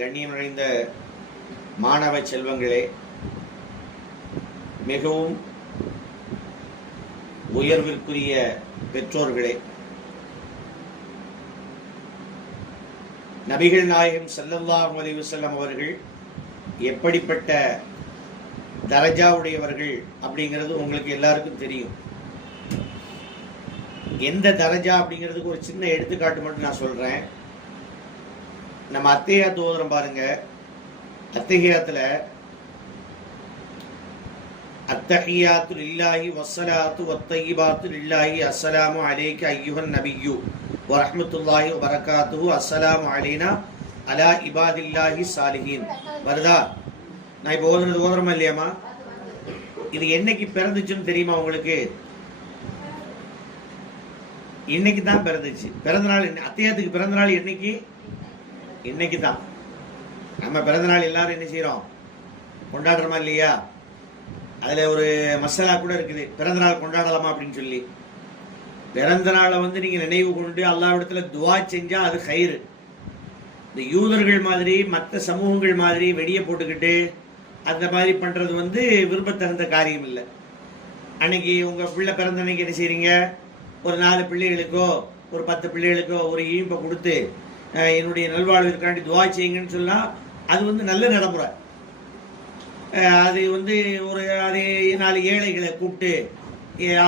கண்ணியம் நிறைந்த மாணவ செல்வங்களே, மிகவும் உயர்விற்குரிய பெற்றோர்களே, நபிகள் நாயகம் ஸல்லல்லாஹு அலைஹி வஸல்லம் அவர்கள் எப்படிப்பட்ட தரஜா உடையவர்கள் அப்படிங்கிறது உங்களுக்கு எல்லாருக்கும் தெரியும். எந்த தரஜா அப்படிங்கிறதுக்கு ஒரு சின்ன எடுத்துக்காட்டு மட்டும் நான் சொல்றேன். நம்ம அத்தஹியாத் ஓதுறோம் பாருங்க. அத்தஹியாத்துல அத்தஹியாத்து லில்லாஹி வஸ்ஸலாத்து வத்தய்யிபாத்து லில்லாஹி அஸ்ஸலாமு அலைக்க அய்யுஹன் நபிய்யு வ ரஹ்மத்துல்லாஹி வ பரக்காத்துஹு அஸ்ஸலாமு அலைனா அலா இபாதில்லாஹி சாலிஹீன் வருதா? நான் இப்போ ஓதுறோமா இல்லையாமா? இது என்னைக்கு பிறந்துச்சுன்னு தெரியுமா உங்களுக்கு? இன்னைக்கு தான் பிறந்துச்சு. பிறந்த நாள் அத்தியாயத்துக்கு பிறந்த நாள் என்னைக்கு? இன்னைக்கு தான். நம்ம பிறந்த நாள் எல்லாரும் என்ன செய்யறோம்? கொண்டாடுறோமா இல்லையா? அதுல ஒரு மசாலா கூட இருக்குது, பிறந்த நாள் கொண்டாடலாமா அப்படின்னு சொல்லி. பிறந்த நாளை நீங்க நினைவு கொண்டு அல்லாஹ்விடத்துல துஆ செஞ்சா அது கயிறு. இந்த யூதர்கள் மாதிரி மற்ற சமூகங்கள் மாதிரி வெடியை போட்டுக்கிட்டு அந்த மாதிரி பண்றது விரும்பத்தகுந்த காரியம் இல்லை. அன்னைக்கு உங்க பிள்ளை பிறந்த அன்னைக்கு என்ன செய்றீங்க? ஒரு 4 பிள்ளைகளுக்கோ ஒரு 10 பிள்ளைகளுக்கோ ஒரு ஈம்பை கொடுத்து என்னுடைய நல்வாழ்விற்காண்டி துஆ செய்யுங்கன்னு சொன்னா அது நல்ல நடைமுறை. அது ஒரு அது 4 ஏழைகளை கூப்பிட்டு,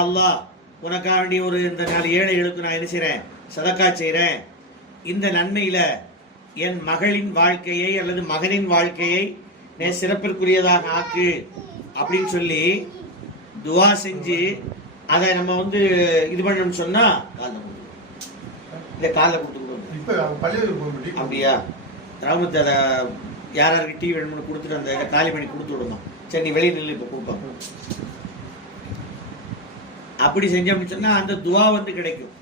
அல்லாஹ் உனக்காக வேண்டி இந்த 4 ஏழைகளுக்கு நான் என்ன செய்றேன்? சதக்கா செய்றேன். இந்த நன்மையில என் மகளின் வாழ்க்கையை அல்லது மகனின் வாழ்க்கையை சிறப்பிற்குரியதாக ஆக்கு அப்படின்னு சொல்லி துஆ செஞ்சு அதை நம்ம இது பண்ணணும்னு சொன்னா காலில் கொடுத்து அப்படியா ராமத்து அதை யாருக்கு டீ வேணும்னு கொடுத்துட்டு அந்த காலி பண்ணி கொடுத்து விடணும். சரி, நீ வெளியே நின்று இப்ப கொடுப்பாங்க. அப்படி செஞ்சோம்னு சொன்னா அந்த துஆ கிடைக்கும்.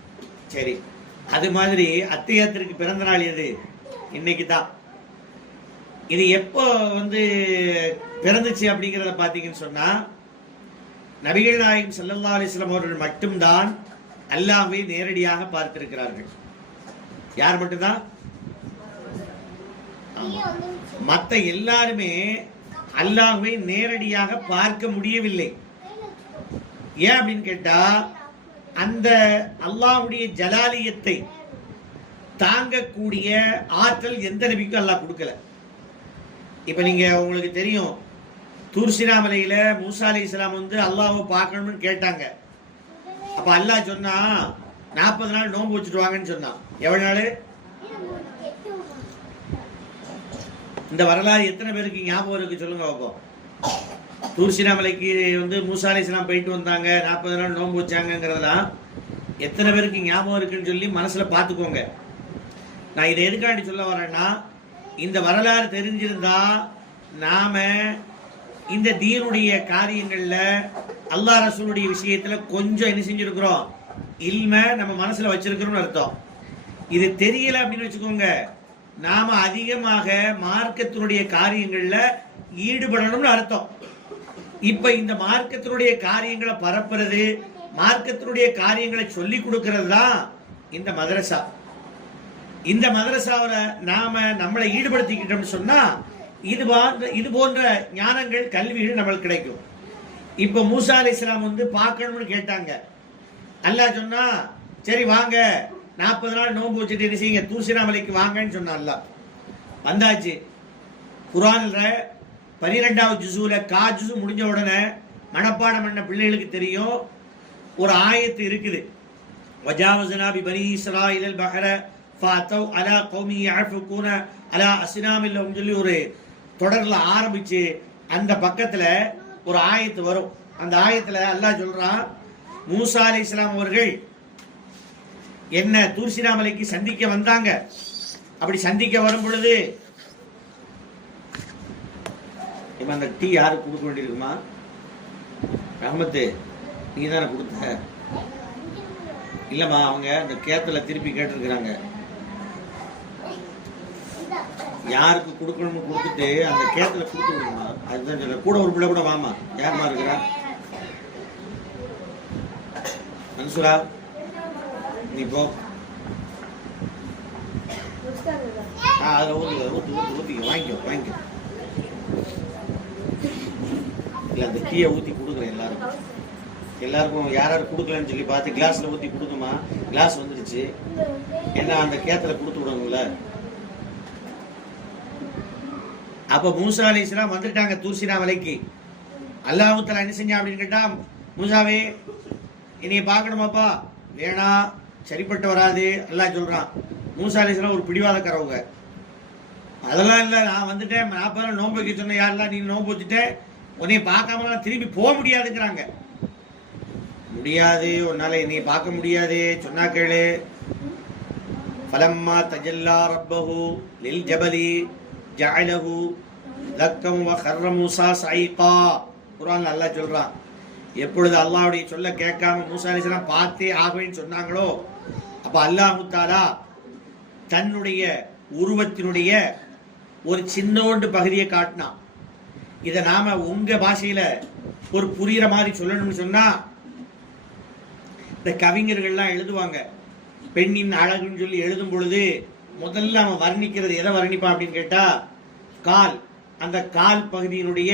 சரி, அது மாதிரி அத்தியாயத்திற்கு பிறந்த நாள் எது? இன்னைக்கு தான். இது எப்போ பிறந்துச்சு அப்படிங்கிறத பாத்தீங்கன்னு சொன்னா, நபிகள் நாயகம் ஸல்லல்லாஹு அலைஹி வஸல்லம் அவர்கள் மட்டும்தான் அல்லாஹ்வை நேரடியாக பார்த்திருக்கிறார்கள். யார் மட்டும்தான்? மற்ற எல்லாருமே அல்லாஹ்வை நேரடியாக பார்க்க முடியவில்லை. ஏன் அப்படின்னு கேட்டா, அந்த அல்லாஹ்வுடைய ஜலாலியத்தை தாங்கக்கூடிய ஆற்றல் எந்த நபிக்கும் அல்லாஹ் கொடுக்கல. இப்ப நீங்க உங்களுக்கு தெரியும், தூர்சினா மலையில மூசா அலைஹிஸ்ஸலாம் அல்லாஹ்வை பார்க்கணும்னு கேட்டாங்க. அப்ப அல்லாஹ் சொன்னா 40 நாள் நோன்பு வச்சுட்டு வாங்கன்னு சொன்னான். எவ்வளவு நாள்? இந்த வரலாறு எத்தனை பேருக்கு ஞாபகம் இருக்கு சொல்லுங்க பாப்போம். தூர்சினா மலைக்கு மூசா அலைஹிஸ்ஸலாம் போயிட்டு வந்தாங்க, 40 நாள் நோன்பு வச்சாங்கிறதெல்லாம் எத்தனை பேருக்கு ஞாபகம் இருக்குன்னு சொல்லி மனசுல பாத்துக்கோங்க. நான் இதை எதுக்காண்டி சொல்ல வரேன்னா, இந்த வரலாறு தெரிஞ்சிருந்தா நாம இந்த தீனுடைய காரியங்கள்ல அல்லாஹ் ரசூலுடைய விஷயத்துல கொஞ்சம் என்ன செஞ்சிருக்கிறோம்? இல்ம நம்ம மனசுல வச்சிருக்கிறோம்னு அர்த்தம். இது தெரியல அப்படின்னு வச்சுக்கோங்க, நாம அதிகமாக மார்க்கத்தினுடைய காரியங்கள்ல ஈடுபடணும்னு அர்த்தம். இப்ப இந்த மார்க்கத்தினுடைய காரியங்களை பரப்புறது, மார்க்கத்தினுடைய காரியங்களை சொல்லி கொடுக்கிறது தான் இந்த மதரசா. இந்த மதரசாவில் நாம நம்மளை ஈடுபடுத்திக்கிட்டோம்னு சொன்னா இது போன்ற ஞானங்கள், கல்விகள் நம்மளுக்கு கிடைக்கும். இப்ப மூசா அலைஹிஸ்ஸலாம் பார்க்கணும்னு கேட்டாங்க. அல்லாஹ் சொன்னா சரி வாங்க 40 நாள் நோன்பு வச்சுட்டு என்ன செய்யுங்க, தூர்சினா மலைக்கு வாங்கன்னு சொன்னா அல்லாஹ். வந்தாச்சு. குர்ஆன்ல 12வது ஜுஸுல ஜுஸு முடிஞ்ச உடனே மனப்பாடம் பண்ண பிள்ளைகளுக்கு தெரியும் ஒரு ஆயத்து இருக்குது. வஜாவஸ்னா பி பனி இஸ்ராயீல் பஹர ஃபஅதௌ அலா கௌமி யஅஃபுகுன அலா அஸ்னாமில் லஹும் சொல்லி ஒரு தொடர்ல ஆரம்பிச்சு அந்த பக்கத்துல ஒரு ஆயத்து வரும். அந்த ஆயத்துல அல்லாஹ் சொல்றான், மூசா அலைஹிஸ்ஸலாம் அவர்கள் என்ன தூர்சினா மலைக்கு சந்திக்க வந்தாங்க. அப்படி சந்திக்க வரும் பொழுது அந்த டீ யாருக்கு கொடுக்க வேண்டியிருக்குமா? ரஹமத்து நீங்க தானே கொடுத்த? இல்லம்மா, அவங்க அந்த கேத்துல திருப்பி கேட்டிருக்கிறாங்க. யாருக்கு கொடுக்கணும்னு கொடுத்துட்டு அந்த கேத்துல கொடுத்து விடுமா? அதுதான் சொல்ல. கூட ஒரு பிள்ளை கூட வாமா. யாருமா இருக்கிறா? மன்சூரா, நீ போ. அதில் வாங்கிக்கோ. இல்லை அந்த டீயை ஊற்றி கொடுக்குறேன் எல்லாருக்கும் யாராவது கொடுக்கலன்னு சொல்லி பார்த்து கிளாஸில் ஊற்றி கொடுக்குமா, கிளாஸ் வந்துடுச்சு, ஏன்னா அந்த கேத்தில் கொடுத்து விடணும்ல. அப்போ மூசா அலைஹிஸ்ஸலாம் வந்துட்டாங்க தூர் மலைக்கு. அல்லாஹ் தஆலா என்ன செஞ்சா அப்படின்னு கேட்டா, மூசாவே என்னைய பார்க்கணுமாப்பா, வேணா, சரிப்பட்டு வராது அல்லாஹ் சொல்றான். மூசா அலைஹிஸ்ஸலாம் ஒரு பிடிவாதக்காரவங்க. அதெல்லாம் இல்லை, நான் வந்துட்டேன், 40 நாள் நோன்பு வைக்க சொன்ன, யாரெல்லாம் நீ நோன்பு வச்சுட்ட, உன்னைய பார்க்காமலாம் திரும்பி போக முடியாதுங்கிறாங்க. முடியாது, உன்னால என்னைய பார்க்க முடியாது, சொன்னா கேளு. ஃபலம்மா தஜல்லா ரப்பஹு லில் ஜபலி ஜஅலஹு தக்கம் வ கர்ர மூசா சைகா. குர்ஆன்ல அல்லாஹ் சொல்றான், எப்பொழுது அல்லாஹ்வுடைய சொல்ல கேட்காம மூசா அலைஹிஸ்ஸலாம் பார்த்தே ஆகவேன்னு சொன்னாங்களோ, அப்ப அல்லாஹ் தஆலா தன்னுடைய உருவத்தினுடைய ஒரு சின்னோண்டு பகுதியை காட்டினான். இதை நாம உங்க பாஷையில ஒரு புரியுற மாதிரி சொல்லணும்னு சொன்னா, இந்த கவிஞர்கள்லாம் எழுதுவாங்க, பெண்ணின் அழகுன்னு சொல்லி எழுதும் பொழுது முதல்ல அவன் வர்ணிக்கிறது எதை வர்ணிப்பான் அப்படின்னு கேட்டா, கால், அந்த கால் பகுதியினுடைய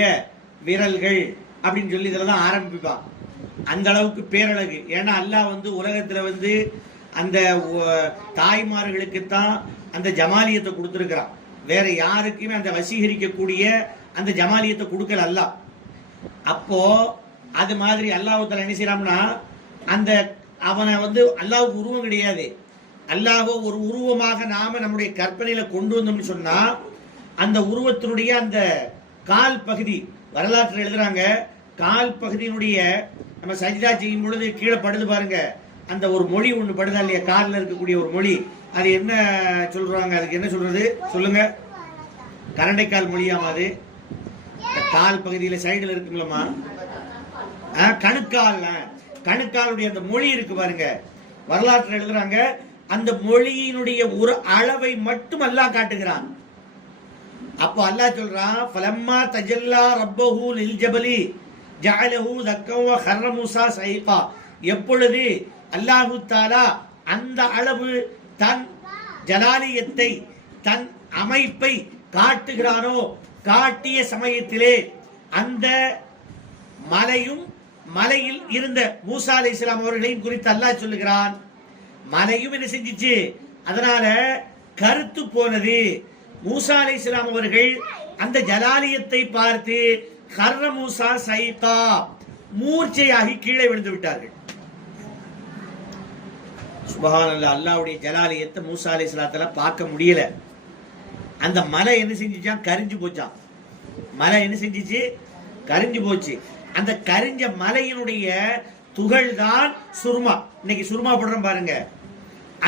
விரல்கள் அப்படின்னு சொல்லி இதில் தான் ஆரம்பிப்பான். அந்த அளவுக்கு பேரழகு. ஏன்னா அல்லாஹ் உலகத்துல அந்த தாய்மார்களுக்குத்தான் அந்த ஜமாலியத்தை கொடுத்துருக்கிறான். வேற யாருக்குமே அந்த வசீகரிக்கக்கூடிய அந்த ஜமாலியத்தை கொடுக்கல அல்லாஹ். அப்போ அது மாதிரி அல்லாஹ் தஆலா என்ன செய்யறான்னா, அந்த அவனை அல்லாஹ்வுக்கு உருவம் கிடையாது, அல்லாஹ்வை ஒரு உருவமாக நாம நம்முடைய கற்பனையில கொண்டு வந்தோம்னு சொன்னா, அந்த உருவத்தினுடைய அந்த கால் பகுதி, வரலாற்றில் எழுதுறாங்க, கால் பகுதியினுடைய நம்ம சஜிதா செய்யும் பொழுது கீழே படுது பாருங்க, அந்த ஒரு மொழி ஒண்ணு படுதா இல்லையா, காலில் இருக்கக்கூடிய ஒரு மொழி, அது என்ன சொல்றாங்க, அதுக்கு என்ன சொல்றது சொல்லுங்க? கரண்டைக்கால் மொழியாமா அது? கால் பகுதியில சைடுல இருக்குங்களா, கணுக்கால், கணுக்காலுடைய அந்த மொழி இருக்கு பாருங்க, வரலாற்று எழுதுறாங்க, அந்த மொழியினுடைய ஒரு அளவை மட்டும் அல்லாஹ் காட்டுகிறான். அப்போ அல்லாஹ் சொல்றான், ஃபலம்மா தஜல்லா ரப்பஹு லில் ஜபலி ஜஅலஹு தக்கம் வ கர்ர மூசா சைகா. எப்பொழுது அல்லாஹ் தஆலா அந்த அளவு தன் ஜலாலியத்தை, தன் அமைப்பை காட்டுகிறானோ, காட்டிய சமயத்திலே அந்த மலையும் மலையில் இருந்த மூசா அலைஹிஸ்ஸலாம் அவர்களையும் குறித்து அல்லாஹ் சொல்லுகிறான். மலையும் என்ன செஞ்சிச்சு, அதனால கருத்து போனது. மூசா அலைஹிஸ்ஸலாம் அவர்கள் அந்த ஜலாலியத்தை பார்த்து கர்ர மூசா சைகா, மூர்ச்சையாகி கீழே விழுந்து விட்டார்கள். சுப்ஹானல்லாஹ், அல்லாஹ்வுடைய ஜலாலியத்தை மூசா அலைஹிஸ்ஸலாத்தால பார்க்க முடியல. அந்த மலை என்ன செஞ்சிச்சான், கரிஞ்சு போச்சான். மலை என்ன செஞ்சிச்சு, கரிஞ்சு போச்சு. அந்த கரிஞ்ச மலையினுடைய துகள் தான் சுர்மா. இன்னைக்கு சுர்மா போடுறோம் பாருங்க,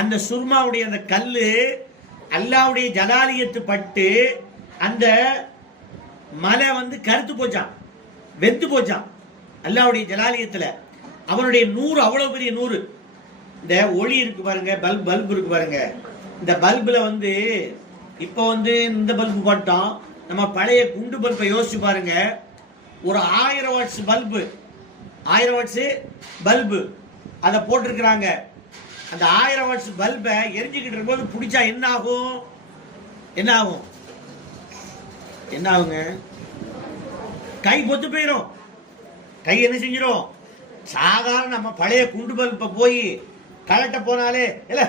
அந்த சுர்மாவுடைய அந்த கல்லு அல்லாஹ்வுடைய ஜலாலியத்து பட்டு அந்த மலை கருத்து போச்சான், வெந்து போச்சான். அல்லாஹ்வுடைய ஜலாலியத்துல அவனுடைய நூறு அவ்வளவு பெரிய நூறு. இந்த ஒளி இருக்கு பாருங்க, பல்பு இருக்கு பாருங்க, இந்த பல்புல இப்போ இந்த பல்பு போட்டோம், நம்ம பழைய குண்டு பல்பை யோசிச்சு பாருங்க, ஒரு 1000 வாட்ஸ் பல்பு, 1000 வாட்ஸ் பல்பு அதை போட்டிருக்கிறாங்க. அந்த 1000 வாட்ஸ் பல்பை எரிஞ்சுக்கிட்டு இருக்கும்போது பிடிச்சா என்ன ஆகும், என்ன ஆகும், என்ன ஆகுங்க? கை பொத்து போயிடும், கை என்ன செஞ்சிடும். சாதாரண நம்ம பழைய குண்டு பல்பை போய் கலட்ட போனாலே, இல்ல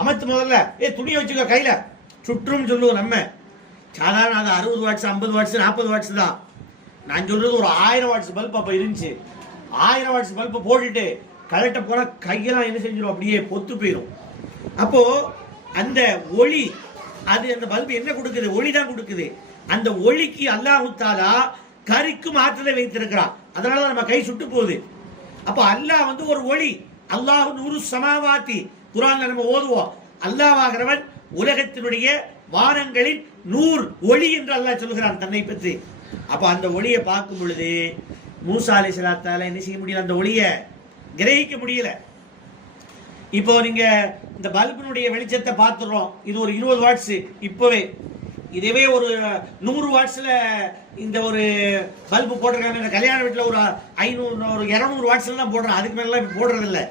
அமைத்து முதல்ல துணியை வச்சுக்க கையில சுற்றும் சொல்லுவோம் நம்ம. சாதாரண அது 60 வாட்ஸ் 50 வாட்ஸ் 40 வாட்ஸ் தான். நான் சொல்றது ஒரு 1000 வாட்ஸ் பல்ப் அப்ப இருந்துச்சு. 1000 வாட்ஸ் பல்பை போட்டுட்டு கலட்ட போனா கையெல்லாம் என்ன செஞ்சிடும், அப்படியே பொத்து போயிடும். அப்போ அந்த ஒளி, அது அந்த பல்பு என்ன கொடுக்குது, ஒளி தான் கொடுக்குது. அந்த ஒளிக்கு அல்லாஹ் தஆலா கரிக்கும் ஆற்றலை வைத்திருக்கிறான். அதனால நம்ம கை சுட்டு போகுது. அப்ப அல்லாஹ் ஒரு ஒளி, அல்லாஹ் நூறு சமாவாத்தி, குர்ஆன்ல நம்ம ஓதுவோம், அல்லாஹ்வாகிறவன் உலகத்தினுடைய வானங்களின் நூறு ஒளி என்று அல்லாஹ் சொல்கிறான் தன்னை பற்றி. அப்ப அந்த ஒளியை பார்க்கும் பொழுது மூசா அலைஹிஸ்ஸலாத்தால என்ன செய்ய முடியல, அந்த ஒளியை கிரகிக்க முடியல. இப்போ நீங்க இந்த பல்பினுடைய வெளிச்சத்தை பார்த்துடுறோம், இது ஒரு 20 வாட்ஸ். இப்பவே இதுவே ஒரு 100 வாட்ஸ்ல இந்த ஒரு பல்பு போட்டிருக்காங்க. இந்த கல்யாண வீட்டில் ஒரு 500 ஒரு 200 வாட்ஸ்ல தான் போடுறோம், அதுக்கு மேல போடுறது இல்லை.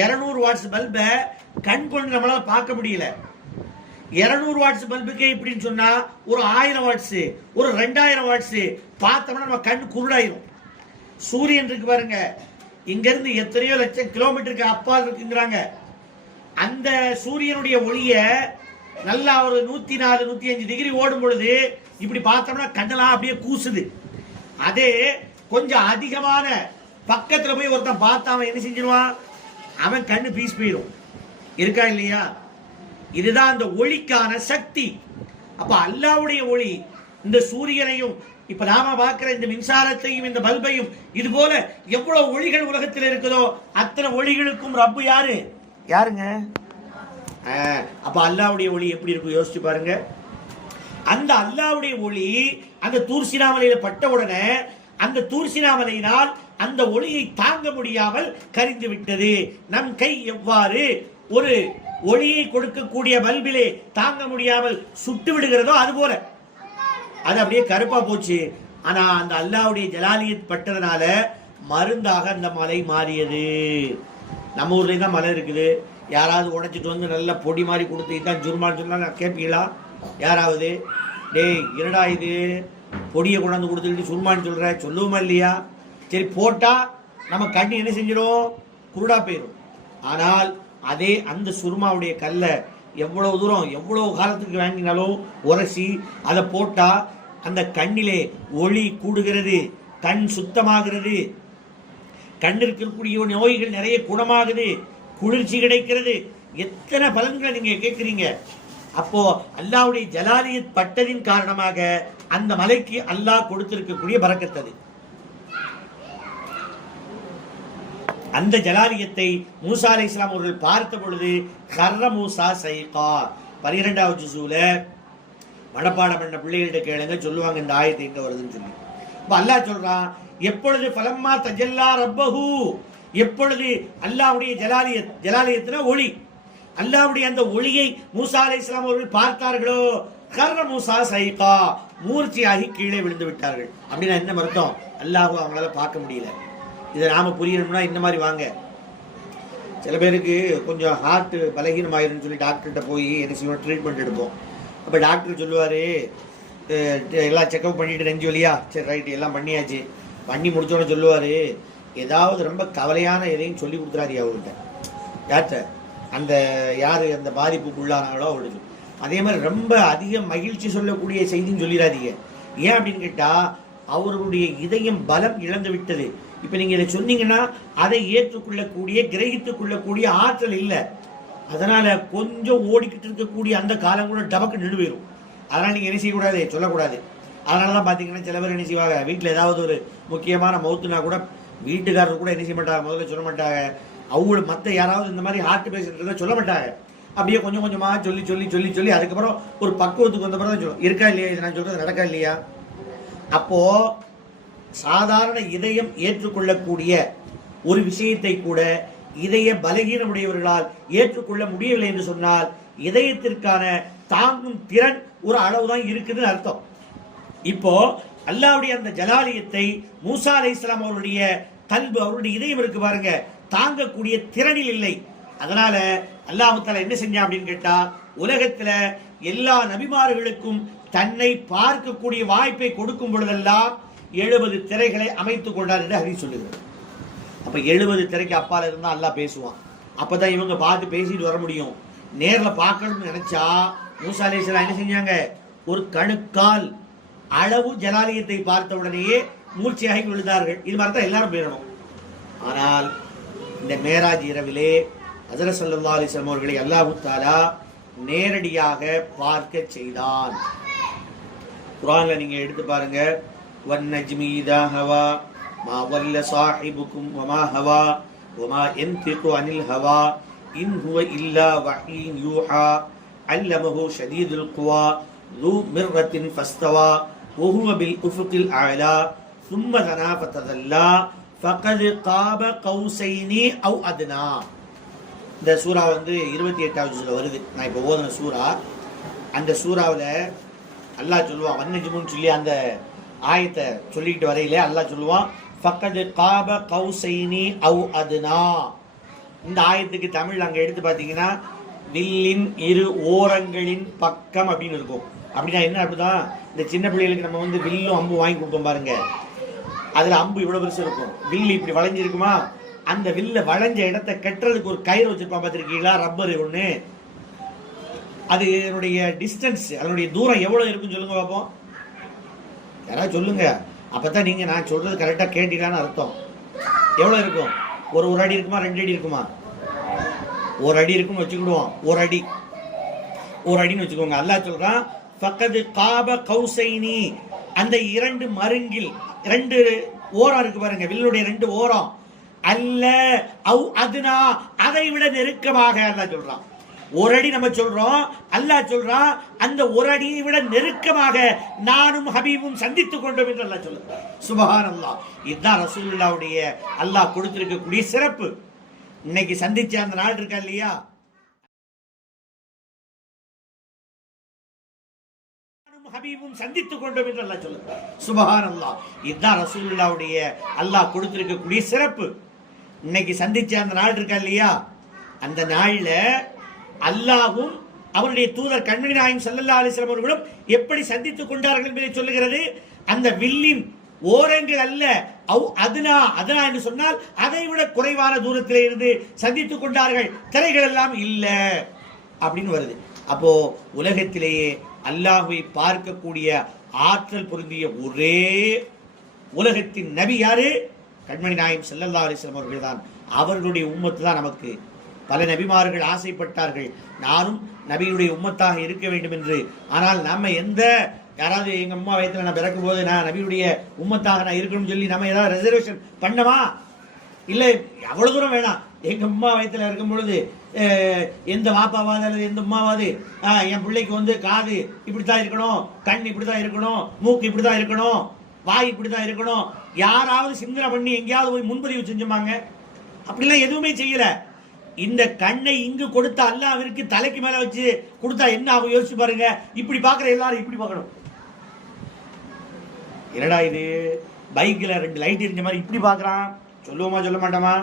200 வாட்ஸ் பல்பை கண் கொண்டு நம்மளால பார்க்க முடியல. 200 வாட்ஸ் பல்புக்கே இப்படின்னு சொன்னா ஒரு 1000 வாட்ஸ், ஒரு 2000 வாட்ஸ் பார்த்தோம்னா நம்ம கண் குருடாயிரும். சூரியன் இருக்கு பாருங்க, இங்க இருந்து எத்தனையோ லட்சம் கிலோமீட்டருக்கு அப்பால் இருக்குங்கிறாங்க. அந்த சூரியனுடைய ஒளிய நல்லா ஒரு 104 105 டிகிரி ஓடும் பொழுது இப்படி பார்த்தோம்னா கண்ணெல்லாம் அப்படியே கூசுது. அதே கொஞ்சம் அதிகமான பக்கத்துல போய் ஒருத்தன் பார்த்தா அவன் என்ன செஞ்சிருவான், அவன் கண்ணு பீஸ் போயிடும். இருக்கா இல்லையா? இதுதான் அந்த ஒளிக்கான சக்தி. அப்ப அல்லாஹ்வுடைய ஒளி இந்த சூரியனையும் இப்ப நாம பார்க்கிற இந்த மின்சாரத்தையும் இந்த பல்பையும் இது போல எவ்வளவு ஒளிகள் உலகத்தில் இருக்குதோ அத்தனை ஒளிகளுக்கும் ரப்பு யாரு? யாருங்க? அப்ப அல்லாஹ்வுடைய ஒளி எப்படி இருக்கும் யோசிச்சு பாருங்க. அந்த அல்லாஹ்வுடைய ஒளி அந்த தூர்சினாமலையில பட்ட உடனே அந்த தூர்சினாமலையினால் அந்த ஒளியை தாங்க முடியாமல் கரிந்து விட்டது. நம் கை எவ்வாறு ஒரு ஒளியை கொடுக்கக்கூடிய பல்பிலே தாங்க முடியாமல் சுட்டு விடுகிறதோ அது போல அது அப்படியே கருப்பா போச்சு. ஆனா அந்த அல்லாஹ்வுடைய ஜலாலியத் பட்டதனால மருந்தாக அந்த மலை மாறியது. நம்ம ஊர்ல தான் மலை இருக்குது, யாராவது உடைச்சிட்டு வந்து நல்ல பொடி மாதிரி கொடுத்து இதான் ஜுர்மான்னு சொன்னா கேட்பீங்களா? யாராவது டேய் என்னடா இது பொடியை கொண்டாந்து கொடுத்துக்கிட்டு சுர்மான்னு சொல்ற, சொல்லுவோமா இல்லையா? சரி போட்டா நம்ம கண்ணு என்ன செஞ்சிடும், குருடா போயிடும். ஆனால் அதே அந்த சுர்மாவுடைய கல்ல எவ்வளவு தூரம் எவ்வளவு காலத்துக்கு வாங்கினாலும் உரசி அதை போட்டா அந்த கண்ணிலே ஒளி கூடுகிறது, கண் சுத்தமாகிறது, கண்ணில் இருக்கக்கூடிய நோய்கள் நிறைய குணமாகுது, குளிர்ச்சி கிடைக்கிறது. எத்தனை பலன்களை நீங்க கேட்கிறீங்க. அப்போ அல்லாஹ்வுடைய ஜலாலியத் பட்டதின் காரணமாக அந்த மலைக்கு அல்லாஹ் கொடுத்திருக்கக்கூடிய பரக்கத் அது. அந்த ஜலாலியத்தை மூசா அலைஹிஸ்ஸலாம் அவர்கள் பார்த்த பொழுது கர்ர மூசா சைகா 12வது ஜுஸூல மனப்பாடம் பண்ண பிள்ளைகள்கிட்ட கேளுங்க, சொல்லுவாங்க இந்த ஆயத்தை எங்க வருதுன்னு சொல்லி. இப்ப அல்லாஹ் சொல்றான், எப்பொழுது ஃபலம்மா தஜல்லா ரப்பஹு, எப்பொழுது அல்லாஹ்வுடைய ஜலாலியத்துல ஒளி, அல்லாஹ்வுடைய அந்த ஒளியை மூசா அலைஹிஸ்ஸலாம் அவர்கள் பார்த்தார்களோ கர்ர மூசா சைகா, மூர்ச்சியாகி கீழே விழுந்து விட்டார்கள். அப்படின்னா என்ன அர்த்தம்? அல்லாஹ் அவங்களால பார்க்க முடியல. இதை நாம புரியணும்னா இந்த மாதிரி வாங்க. சில பேருக்கு கொஞ்சம் ஹார்ட் பலகீனமாயிருன்னு சொல்லி டாக்டர்கிட்ட போய் என்ன செய்வோம், ட்ரீட்மெண்ட் எடுப்போம். அப்போ டாக்டர் சொல்லுவார், எல்லாம் செக்அப் பண்ணிட்டு நெஞ்சு வலியா, சரி ரைட்டு எல்லாம் பண்ணியாச்சு, பண்ணி முடிச்சோன்னு சொல்லுவார், ஏதாவது ரொம்ப கவலையான எதையும் சொல்லி கொடுத்துறாரு அவர்கிட்ட. யார்கிட்ட? அந்த யார் அந்த பாதிப்புக்குள்ளானாங்களோ அவளுக்கு. அதே மாதிரி ரொம்ப அதிக மகிழ்ச்சி சொல்லக்கூடிய செய்தின்னு சொல்லிடாதீங்க. ஏன் அப்படின்னு கேட்டால் அவர்களுடைய இதயம் பலம் இழந்து விட்டது. இப்போ நீங்கள் இதை சொன்னீங்கன்னா அதை ஏற்றுக்கொள்ளக்கூடிய கிரகித்துக் கொள்ளக்கூடிய ஆற்றல் இல்லை. அதனால கொஞ்சம் ஓடிக்கிட்டு இருக்கக்கூடிய அந்த காலம் கூட டபக்கு நின்று போயிடும். அதனால் நீங்கள் என்ன செய்யக்கூடாது, சொல்லக்கூடாது. அதனால தான் பார்த்தீங்கன்னா சில பேர் என்ன செய்வாங்க, வீட்டில் ஏதாவது ஒரு முக்கியமான மௌத்துனா கூட வீட்டுக்காரர் கூட என்ன செய்ய மாட்டாங்க, முதல்ல சொல்ல மாட்டாங்க. அவங்களுக்கு மற்ற யாராவது இந்த மாதிரி ஹார்ட் பேஷண்ட் இருந்தால் சொல்ல மாட்டாங்க. அப்படியே கொஞ்சம் கொஞ்சமாக சொல்லி சொல்லி சொல்லி சொல்லி அதுக்கப்புறம் ஒரு பக்குவத்துக்கு வந்த பிறகு தான் சொல்லுவோம், இருக்கா இல்லையா, இது நான் சொல்கிறது நடக்கா இல்லையா. அப்போது சாதாரண இதயம் ஏற்றுக்கொள்ளக்கூடிய ஒரு விஷயத்தை கூட இதய பலகீனமுடையவர்களால் ஏற்றுக்கொள்ள முடியவில்லை என்று சொன்னால் இதயத்திற்கான தாங்கும் திறன் ஒரு அளவுதான் இருக்குதுன்னு அர்த்தம். இப்போ அல்லாஹ்வுடைய அந்த ஜலாலியத்தை மூசா அலைஹிஸ்ஸலாம் அவருடைய கல்பு, அவருடைய இதயம் இருக்கு பாருங்க, தாங்கக்கூடிய திறனில் இல்லை. அதனால அல்லாஹ் தஆலா என்ன செஞ்சான் அப்படின்னு கேட்டா, உலகத்துல எல்லா நபிமார்களுக்கும் தன்னை பார்க்கக்கூடிய வாய்ப்பை கொடுக்கும் பொழுதெல்லாம் 70 திரைகளை அமைத்துக் கொண்டார் என்று ஹதீஸ் சொல்லுகிறது. அப்ப 70 திரைக்கு அப்பால இருந்தா அல்லாஹ் பேசுவான். அப்பதான் இவங்க பார்த்து பேசிட்டு வர முடியும். நேர்ல பார்க்கணும்னு நினைச்சா மூசா அலைஹிஸ்ஸலாம் என்ன செஞ்சாங்க, ஒரு கணுக்கால் அளவு ஜலாலியத்தை பார்த்த உடனேயே மூர்ச்சியாகி விழுந்தார்கள். இது மாதிரி தான் எல்லாரும் பேரணும். ஆனால் இந்த மேராஜ் இரவிலே ஹஜ்ரத் ஸல்லல்லாஹு அலைஹி வஸல்லம் அவர்களை அல்லாஹ் தஆலா நேரடியாக பார்க்க செய்தான். குர்ஆன்ல நீங்க எடுத்து பாருங்க, வன்னஜ்மி இதா ஹவா மா வல்ல சாஹிபுக்கும் வமா ஹவா வமா யன்திகு அனில் ஹவா இன் ஹுவ இல்லா வஹீன் யூஹா அல்லமஹு ஷதீதுல் குவா ذو مرة فاستوى وهو بالأفق الأعلى ثم دنا فتدلى فقد قاب قوسين أو أدنى. இந்த சூரா 28வது ஜுஸ்ல வருது. நான் இப்போ ஓதுன சூரா. அந்த சூறாவில் அல்லாஹ் சொல்லுவான், வன்னஜ்முன்னு சொல்லி அந்த ஆயத்தை சொல்லிக்கிட்டு வரையிலே அல்லாஹ் சொல்லுவான், ஃபக்கது காப கௌசைனி அவ் அதுனா. இந்த ஆயத்துக்கு தமிழ் அங்கே எடுத்து பார்த்தீங்கன்னா வில்லின் இரு ஓரங்களின் பக்கம் அப்படின்னு இருக்கும். அப்படின்னா என்ன? அப்படிதான் இந்த சின்ன பிள்ளைகளுக்கு நம்ம வந்து வில்லும் அம்பு வாங்கி கொடுப்போம் பாருங்க. அதுல அம்பு இவ்வளவு பெருசு இருக்கும், வில்லு இப்படி வளைஞ்சிருக்குமா, அந்த வில்ல வளைஞ்ச இடத்தை கட்டுறதுக்கு ஒரு கயிறு வச்சிருப்பான் பார்த்திருக்கீங்களா, ரப்பர் ஒண்ணு. அது என்னுடைய டிஸ்டன்ஸ், அதனுடைய தூரம் எவ்வளவு இருக்குன்னு சொல்லுங்க பார்ப்போம். யாராவது சொல்லுங்க, அப்பதான் நீங்க நான் சொல்றது கரெக்டா கேட்டீங்களான்னு அர்த்தம். எவ்வளவு இருக்கும்? ஒரு அடி இருக்குமா, 2 அடி இருக்குமா? ஒரு அடி இருக்குன்னு வச்சுக்கிடுவோம். ஒரு அடின்னு வச்சுக்கோங்க. அல்லாஹ் சொல்றான் ஃபக்கது காப கௌசைனி, அந்த 2 மருங்கில் 2 ஓரம் இருக்கு பாருங்க, வில்லுடைய 2 ஓரம், அல்ல அவ் அதுனா, அதை விட நெருக்கமாக அல்லாஹ் சொல்றான். ஒரு அடி நம்ம சொல்றோம், அல்லாஹ் சொல்றான் அந்த ஒரு அடியை விட நெருக்கமாக நானும் ஹபீபும் சந்தித்துக் கொண்டோம் என்று அல்லாஹ் சொல்றான். சுப்ஹானல்லாஹ். இதுதான் ரசூலுல்லாஹ்வுடைய அல்லாஹ் கொடுத்திருக்கக்கூடிய சிறப்பு. இன்னைக்கு சந்திச்ச அந்த நாள் இருக்கா இல்லையா, ஹபீபும் சந்தித்துக் கொண்டோம் என்று அல்லாஹ் சொல்றான். சுப்ஹானல்லாஹ். இதுதான் ரசூலுல்லாஹ்வுடைய அல்லாஹ் கொடுத்திருக்கக்கூடிய சிறப்பு. இன்னைக்கு சந்திச்ச அந்த நாள் இருக்கா இல்லையா, அந்த நாள்ல அல்லாஹ்வும் அவருடைய தூதர் கண்மணி நாயகம் ஸல்லல்லாஹு அலைஹி வஸல்லம் அவர்களும் எப்படி சந்தித்துக் கொண்டார்கள் என்பதை சொல்லுகிறது. அந்த வில்லின் ஓரங்கள் அல்ல, அவ் அதுனா, அதுனா என்று சொன்னால் அதை விட குறைவான தூரத்தில் இருந்து சந்தித்துக் கொண்டார்கள், திரைகள் எல்லாம் இல்ல அப்படின்னு வருது. அப்போ உலகத்திலேயே அல்லாஹ்வை பார்க்கக்கூடிய ஆற்றல் பொருந்திய ஒரே உலகத்தின் நபி யாரு? கண்மணி நாயகம் ஸல்லல்லாஹு அலைஹி வஸல்லம் அவர்கள் தான். அவர்களுடைய உம்மத்து தான் நமக்கு. பல நபிமார்கள் ஆசைப்பட்டார்கள், நானும் நபியுடைய உம்மத்தாக இருக்க வேண்டும் என்று. ஆனால் நம்ம யாராவது எங்க அம்மா வயத்துல நான் பிறக்கும் போது நான் நபியுடைய உம்மத்தாக நான் இருக்கணும்னு சொல்லி நம்ம ஏதாவது ரிசர்வேஷன் பண்ணமா? இல்லை, அவ்வளவு தூரம் வேணாம். எங்க அம்மா வயத்துல இருக்கும் பொழுது எந்த வாப்பாவாது அல்லது எந்த அம்மாவாது என் பிள்ளைக்கு வந்து காது இப்படித்தான் இருக்கணும், கண் இப்படித்தான் இருக்கணும், மூக்கு இப்படித்தான் இருக்கணும், வாய் இப்படித்தான் இருக்கணும், யாராவது சிந்தனை பண்ணி எங்கேயாவது போய் முன்பதிவு செஞ்சுமாங்க? அப்படிலாம் எதுவுமே செய்யல. இந்த கண்ணை இங்கு கொடுத்த அல்லாஹ்விற்கு தலைக்கு மேல வச்சு கொடுத்தா என்ன ஆகும் யோசிச்சு பாருங்க. இப்படி பாக்குற எல்லாரும் இப்படி பார்க்கணும். என்னடா இது, பைக்ல 2 லைட் எரிஞ்ச மாதிரி இப்படி பாக்குறான், சொல்லுவோமா சொல்ல மாட்டோமா?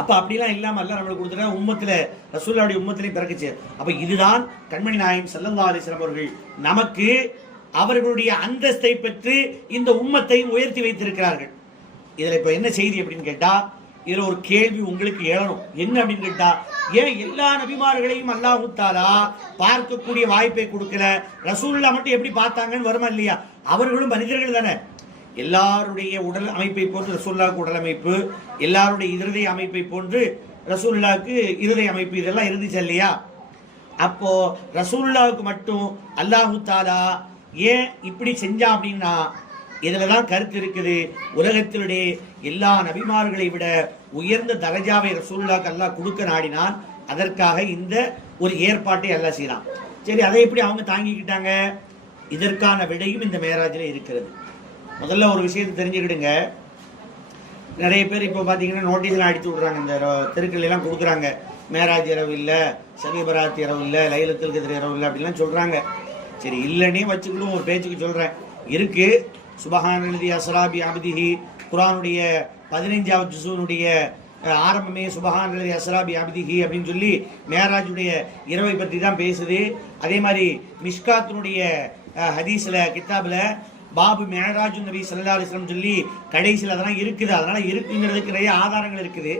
அப்ப அப்படிலாம் இல்லாம அல்லாஹ் நம்மளுக்கு கொடுத்துட்டா உம்மத்துல ரசூலுல்லாஹ்வுடைய உம்மத்திலையும் பிறக்குச்சு. அப்ப இதுதான் கண்மணி நாயகம் ஸல்லல்லாஹு அலைஹி வஸல்லம் அவர்கள் நமக்கு அவர்களுடைய அந்தஸ்தை பெற்று இந்த உம்மத்தை உயர்த்தி வைத்திருக்கிறார்கள். இதுல இப்ப என்ன செய்தி அப்படின்னு கேட்டா, இதுல ஒரு கேள்வி உங்களுக்கு எழணும். என்ன அப்படின்னு கேட்டா, ஏன் எல்லா நபிமார்களையும் அல்லாஹ் தஆலா பார்க்கக்கூடிய வாய்ப்பை கொடுக்கல, ரசூலுல்லாஹ் மட்டும் எப்படி பார்த்தாங்கன்னு வருமா இல்லையா? அவர்களும் மனிதர்கள் தானே. எல்லாருடைய உடல் அமைப்பை போன்று ரசூலுல்லாஹ்வுக்கு உடல் அமைப்பு, எல்லாருடைய இருதய அமைப்பை போன்று ரசூலுல்லாஹ்வுக்கு இருதய அமைப்பு, இதெல்லாம் இருந்துச்சு இல்லையா? அப்போ ரசூலுல்லாஹ்வுக்கு மட்டும் அல்லாஹ் தஆலா ஏன் இப்படி செஞ்சா அப்படின்னா, இதுலதான் கருத்து இருக்குது. உலகத்தினுடைய எல்லா நபிமார்களை விட உயர்ந்த தரஜாவை ரசூலுல்லாஹ்வுக்கு அல்லாஹ் கொடுக்க நாடினான். அதற்காக இந்த ஒரு ஏற்பாட்டை அல்லாஹ் செய்யறான். சரி, அதை எப்படி அவங்க தாங்கிக்கிட்டாங்க? இதற்கான விடையும் இந்த மேராஜில் இருக்கிறது. முதல்ல ஒரு விஷயத்தை தெரிஞ்சுக்கிடுங்க. நிறைய பேர் இப்போ பார்த்தீங்கன்னா நோட்டீஸ்லாம் அடித்து விட்றாங்க, இந்த தெருக்கள் எல்லாம் கொடுக்குறாங்க, மேராஜ் இரவு இல்லை, சகிபராத் இரவு இல்லை, லைலத்துல் கத்ர் இரவு இல்லை அப்படிலாம் சொல்கிறாங்க. சரி, இல்லைன்னே வச்சுக்கிடும், ஒரு பேச்சுக்கு சொல்கிறேன். இருக்கு. சுபஹானல்லதி அஸ்ரா பி அப்திஹி, குர்ஆனுடைய 15வது ஜுஸுனுடைய ஆரம்பமே சுபஹானல்லதி அஸ்ரா பி அப்திஹி அப்படின்னு சொல்லி மேராஜுடைய இரவை பற்றி தான் பேசுது. அதே மாதிரி மிஷ்காத்தினுடைய ஹதீஸ்ல கிதாபில் பாபு மேராஜு நபி ஸல்லல்லாஹு அலைஹி வஸல்லம் சொல்லி கடைசியில் அதெல்லாம் இருக்குது. அதனால இருக்குங்கிறதுக்கு நிறைய ஆதாரங்கள் இருக்குது.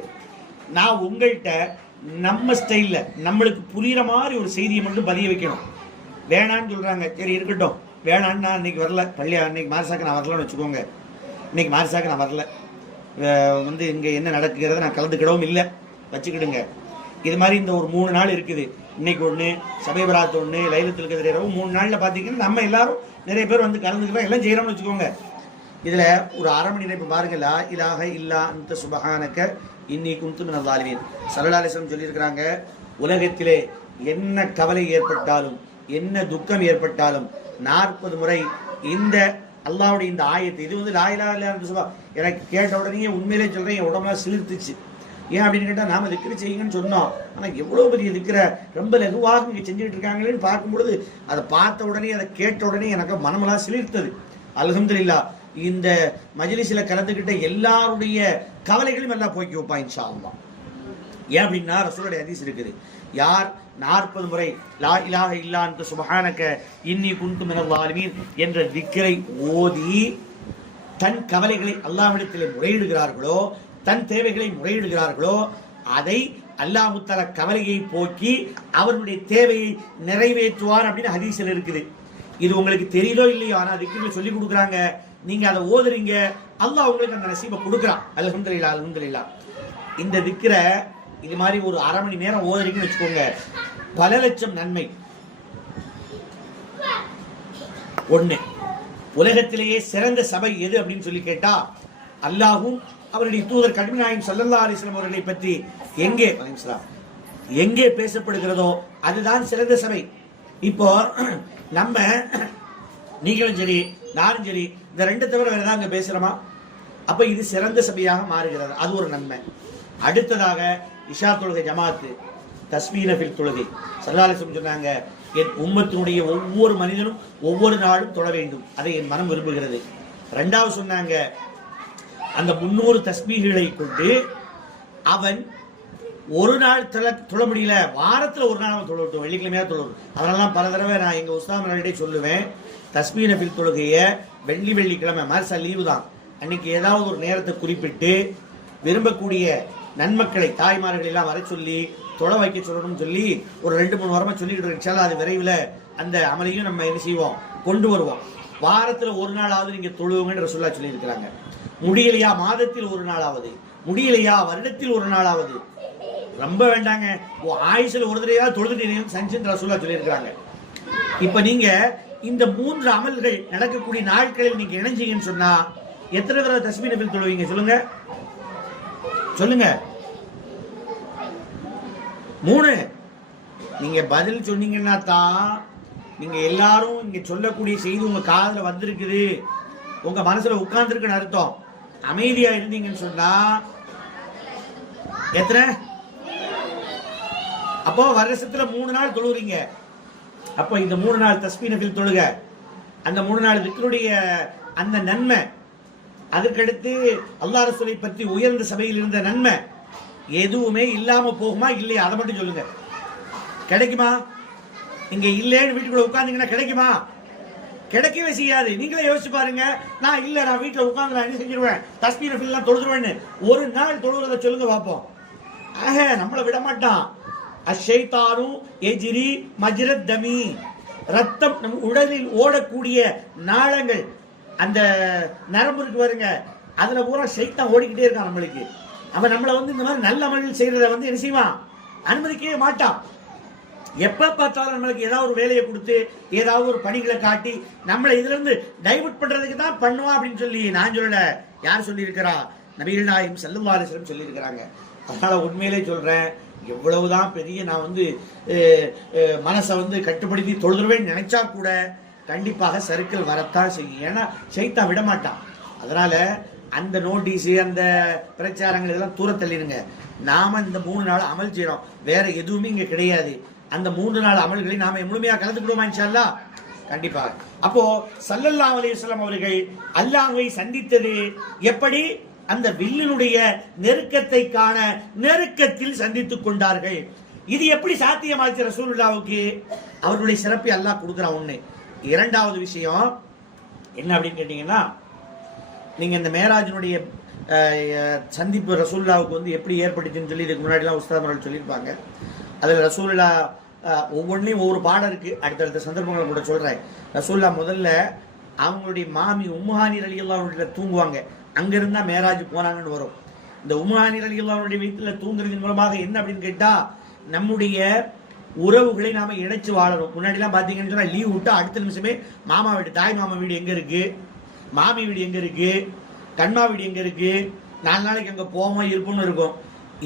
நான் உங்கள்கிட்ட நம்ம ஸ்டைலில் நம்மளுக்கு புரிகிற மாதிரி ஒரு செய்தியை மட்டும் பதிய வைக்கணும். வேணான்னு சொல்கிறாங்க, சரி இருக்கட்டும், வேணான்னு நான் இன்னைக்கு வரல, இன்னைக்கு மாரிசாக்கு நான் வரலன்னு வச்சுக்கோங்க. இன்னைக்கு மாரிசாக்கு நான் வரல, வந்து இங்கே என்ன நடக்குங்கிறத நான் கலந்துக்கிடவும் இல்லை வச்சுக்கிடுங்க. இது மாதிரி இந்த ஒரு 3 நாள் இருக்குது. இன்னைக்கு ஒன்று, சபைபராத் ஒன்று, லைலத்துல் கத்ர் இரவு, 3 நாளில் பார்த்தீங்கன்னா நம்ம எல்லாரும் நிறைய பேர் வந்து கலந்துக்கிறோம், எல்லாம் செய்கிறோம்னு வச்சுக்கோங்க. இதில் ஒரு அரை மணி நேரம் இப்போ பாருங்க, லா இலாஹ இல்லா அன்த சுப்ஹானக இன்னி குன்து மினல் ஸாலிமீன் ஸல்லல்லாஹு அலைஹி வஸல்லம் சொல்லியிருக்கிறாங்க. உலகத்திலே என்ன கவலை ஏற்பட்டாலும், என்ன துக்கம் ஏற்பட்டாலும் 40 முறை இந்த அல்லாஹ்வுடைய இந்த ஆயத்து, இது வந்து லா இலாஹ இல்லா அன்த சுப்ஹானக, எனக்கு கேட்ட உடனே உண்மையிலே சொல்கிறேன், என் உடம்புலாம் சிலிர்த்துச்சு. ஏன் அப்படின்னு கேட்டால், நாம் திக்ரு செய்யுங்கன்னு சொன்னோம், ஆனால் எவ்வளோ பெரிய திக்ர ரொம்ப லகுவாக இங்கே செஞ்சுக்கிட்டு இருக்காங்களேன்னு பார்க்கும்பொழுது, அதை பார்த்த உடனே, அதை கேட்ட உடனே எனக்கு மனமெல்லாம் சிலிர்த்தது. அல்ஹம்துலில்லாஹ். இந்த மஜ்லிஸில் கலந்துக்கிட்ட எல்லாருடைய கவலைகளும் எல்லாம் போக்கி வைப்பான் இன்ஷா அல்லாஹ். ஏன் அப்படின்னா ரசூலுடைய ஹதீஸ் இருக்குது, யார் 40 முறை லா இலாஹ இல்லா அன்த சுப்ஹானக இன்னி குன்து மினல் ஸாலிமீன் என்ற திக்ரை ஓதி தன் கவலைகளை அல்லாஹ்விடத்திலே முறையிடுகிறார்களோ, தன் தேவைகளை முறையிடுகிறார்களோ, அதை அல்லாஹ் தஆலா கவலையை போக்கி அவருடைய தேவையை நிறைவேற்றுவார் அப்படின்னு ஹதீஸில் இருக்குது. இது உங்களுக்கு தெரியலோ இல்லையோ, ஆனா திக்ரில் சொல்லி கொடுக்குறாங்க. நீங்க அதை ஓதுறீங்க, அல்லாஹ் உங்களுக்கு அந்த நசீபை கொடுக்குறான். அல்ஹம்துலில்லாஹ் அல்ஹம்துலில்லாஹ். இந்த திக்ரை இது மாதிரி ஒரு அரை மணி நேரம் ஓதுறீங்கன்னு வச்சுக்கோங்க, பல லட்சம் நன்மை. ஒண்ணு, உலகத்திலேயே சிறந்த சபை எது அப்படின்னு சொல்லி கேட்டா, அல்லாஹும் அவருடைய தூதர் கல்வி நாயகம் ஸல்லல்லாஹு அலைஹி வஸல்லம் அவர்களை பற்றி எங்கே பேசப்படுகிறதோ அதுதான் சிறந்த சபை. இப்போ நம்ம நீங்களும் சரி நானும் சரி இந்த ரெண்டு தவிர வேற ஏதாவது அங்க பேசுறோமா? அப்ப இது சிறந்த சபையாக மாறுகிறது. அது ஒரு நன்மை. அடுத்ததாக இஷா தொழுகை ஜமாத்து, தஸ்பீஹ் தொழுகை. ஸல்லல்லாஹு அலைஹி வஸல்லம் சொன்னாங்க, என் உம்மத்தினுடைய ஒவ்வொரு மனிதனும் ஒவ்வொரு நாளும் தொழ வேண்டும், அதை என் மனம் விரும்புகிறது. ரெண்டாவது சொன்னாங்க, அந்த 300 தஸ்பீஹ்களை கொண்டு அவன் ஒரு நாள் தொழ முடியல, வாரத்தில் ஒரு நாள் அவன் தொழட்டும், வெள்ளிக்கிழமையா தொழணும். அதனால பல தடவை நான் எங்க உஸ்தாத் சொல்லுவேன், தஸ்பீஹ் தொழுகைய வெள்ளிக்கிழமை மார்சா லீவு தான், அன்னைக்கு ஏதாவது ஒரு நேரத்தை குறிப்பிட்டு விரும்பக்கூடிய நன்மக்களை தாய்மார்கள் எல்லாம் வர சொல்லி தொழ வைக்க சொல்லணும்னு சொல்லி ஒரு 2-3 வாரமா சொல்லிட்டு இருந்துச்சால, அது விரைவில் அந்த அமலையும் நம்ம என்ன செய்வோம், கொண்டு வருவோம். வாரத்தில் ஒரு நாளாவது நீங்க தொழுவுங்கன்னு ரசூலுல்லாஹ் சொல்லி இருக்கிறாங்க. முடியலையா மாதத்தில் ஒரு நாளாவது, முடியலையா வருடத்தில் ஒரு நாளாவது, ரொம்ப வேண்டாங்க ஆயுசில் ஒரு தடவையா தொழுதுட்டு செஞ்சுன்னு ரசூலுல்லாஹ் சொல்லி இருக்கிறாங்க. இப்ப நீங்க இந்த 3 அமல்கள் நடக்கக்கூடிய நாட்களில் நீங்க இணைஞ்சீங்கன்னு சொன்னா எத்தனை தடவை தஸ்பீஹ் தொழுவீங்க சொல்லுங்க சொல்லுங்க? 3. நீங்க பதில் சொன்னீங்கன்னா தான் நீங்க எல்லாரும் இங்க சொல்லக்கூடிய செய்தி உங்க காதுல வந்திருக்குது, உங்க மனசுல உட்கார்ந்துருக்குன்னு அர்த்தம். அமைதியா இருந்தீங்கன்னு சொன்னா எத்தனை? அப்போ வருஷத்துல 3 நாள் தொழுறீங்க. அப்போ இந்த 3 நாள் தஸ்பீஹ் தொழுக, அந்த 3 நாள் திக்ருடைய அந்த நன்மை, அதற்கடுத்து அல்லாஹ் ரசூலை பற்றி உயர்ந்த சபையில் இருந்த நன்மை எதுவுமே இல்லாம போகுமா இல்லையா? அதை மட்டும் சொல்லுங்க. கிடைக்குமா? இங்க இல்லைன்னு வீட்டுக்குள்ள உட்கார்ந்தீங்கன்னா கிடைக்குமா? கிடைக்கவே செய்யாது. நீங்களே யோசிச்சு பாருங்க. நான் வீட்டுல உட்கார்ந்து நான் என்ன செஞ்சிருவேன், தஸ்பீஹ் எல்லாம் தொழுதுருவேன்னு ஒரு நாள் தொழுறதை சொல்லுங்க பார்ப்போம். நம்மளை விட மாட்டான். அஷைத்தானு எஜ்ரி மஜ்ரத் தமி, ரத்தம் நம் உடலில் ஓடக்கூடிய நாளங்கள், அந்த நரம்பு இருக்கு பாருங்க, அதுல பூரா ஷைத்தான் ஓடிக்கிட்டே இருக்கான் நம்மளுக்கு. அவன் நம்மளை இந்த மாதிரி நல்ல அமல் செய்யறத என்ன செய்வான், அனுமதிக்கவே மாட்டான். எப்ப பார்த்தாலும் நம்மளுக்கு ஏதாவது ஒரு வேலையை கொடுத்து ஏதாவது ஒரு பணிகளை காட்டி நம்மளை இதுல இருந்து டைவர்ட் பண்றதுக்கு தான் பண்ணுவான் அப்படின்னு சொல்லி நான் சொல்லல. யார் சொல்லி இருக்கிறா? நபிகள் நாயகம் ஸல்லல்லாஹு அலைஹி வஸல்லம் சொல்லி இருக்கிறாங்க. அதனால உண்மையிலே சொல்றேன், எவ்வளவுதான் பெரிய நான் மனசை கட்டுப்படுத்தி தொழுதுருவேன்னு நினைச்சா கூட கண்டிப்பாக சர்க்கிள் வரத்தான் செய்யும். ஏன்னா ஷைத்தான் விட மாட்டான். அதனால அந்த நோட்டீஸ், அந்த பிரச்சாரங்கள் இதெல்லாம் தூர தள்ளிடுங்க. நாம இந்த 3 நாள் அமல் செய்யறோம், வேற எதுவுமே இங்க கிடையாது. அந்த 3 நாள் அமல்களை நாம முழுமையா கலந்துக்கிடுவோமா இன்ஷா அல்லாஹ்? கண்டிப்பாக. அப்போ ஸல்லல்லாஹு அலைஹி வஸல்லம் அவர்கள் அல்லாஹ்வை சந்தித்தது எப்படி? அந்த வில்லினுடைய நெருக்கத்தை காண நெருக்கத்தில் சந்தித்துக் கொண்டார்கள். இது எப்படி சாத்தியமாச்சு ரசூலுல்லாஹ்வுக்கு? அவர்களுடைய சிறப்பை அல்லாஹ் கொடுக்குறான். ஒண்ணு. இரண்டாவது விஷயம் என்ன அப்படின்னு கேட்டீங்கன்னா, நீங்க இந்த மேராஜினுடைய சந்திப்பு ரசூலுல்லாஹ்வுக்கு எப்படி ஏற்பட்டுச்சுன்னு சொல்லி இதுக்கு முன்னாடி எல்லாம் உஸ்தாத் அவர்கள் சொல்லியிருப்பாங்க. அதுல ரசூலுல்லாஹ் ஒவ்வொன்றையும் ஒவ்வொரு பாடம் இருக்கு, அடுத்தடுத்த சந்தர்ப்பங்களை கூட சொல்றேன். ரசூலுல்லாஹ் முதல்ல அவங்களுடைய மாமி உம்முஹானி ரலியல்லாஹு அன்ஹா தூங்குவாங்க, அங்கிருந்தா மேராஜ் போனாங்கன்னு வரும். இந்த உம்முஹானி ரலியல்லாஹு அன்ஹா வீட்டுல தூங்குறதன் மூலமாக என்ன அப்படின்னு கேட்டா, நம்முடைய உறவுகளை நாம இணைச்சு வாழணும். முன்னாடி எல்லாம் பாத்தீங்கன்னு சொன்னா லீவ் விட்டா அடுத்த நிமிஷமே மாமா வீடு, தாய் மாமா வீடு எங்க இருக்கு, மாமி வீடு எங்க இருக்கு, கண்மா வீடு எங்க இருக்கு, 4 நாளைக்கு அங்க போவோம் இருப்போம்னு இருக்கும்.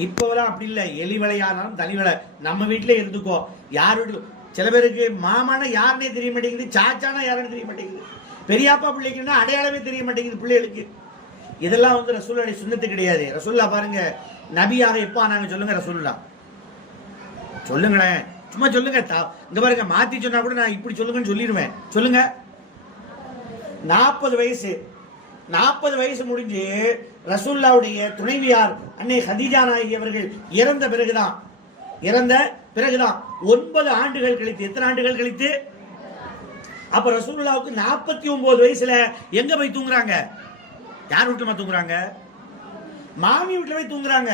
இப்போலாம் அப்படி இல்லை. எலி விளையானாலும் தனி விலை, நம்ம வீட்டுல இருந்துக்கோ. யார் வீட்டுல சில பேருக்கு மாமானா யாருன்னே தெரிய மாட்டேங்குது, சாச்சானா யாருன்னு தெரிய மாட்டேங்குது, பெரியாப்பா பிள்ளைக்குன்னா அடையாளமே தெரிய மாட்டேங்குது பிள்ளைகளுக்கு. இதெல்லாம் ரசூலுல்லாஹ்வுடைய சுன்னத்து கிடையாது. ரசூலுல்லாஹ் பாருங்க, நபியாக எப்போ ஆனாங்க சொல்லுங்க? ரசூலுல்லாஹ் சொல்லுங்களேன், சும்மா சொல்லுங்க. இங்க பாருங்க, மாத்தி சொன்னா கூட நான் இப்படி சொல்லுங்கன்னு சொல்லிடுவேன். சொல்லுங்க. 40 வயசு 40 வயசு முடிஞ்சு ரசூலுல்லாஹ்வுடைய துணைவியார் அன்னை ஹதீஜா நாயகி அவர்கள் இறந்த பிறகுதான், இறந்த பிறகுதான் 9 ஆண்டுகள் கழித்து. எத்தனை ஆண்டுகள் கழித்து? அப்ப ரசூலுல்லாஹ்வுக்கு 49 வயசுல எங்க போய் தூங்குறாங்க? யார் வீட்டுல தூங்குறாங்க? மாமி வீட்டுல போய் தூங்குறாங்க.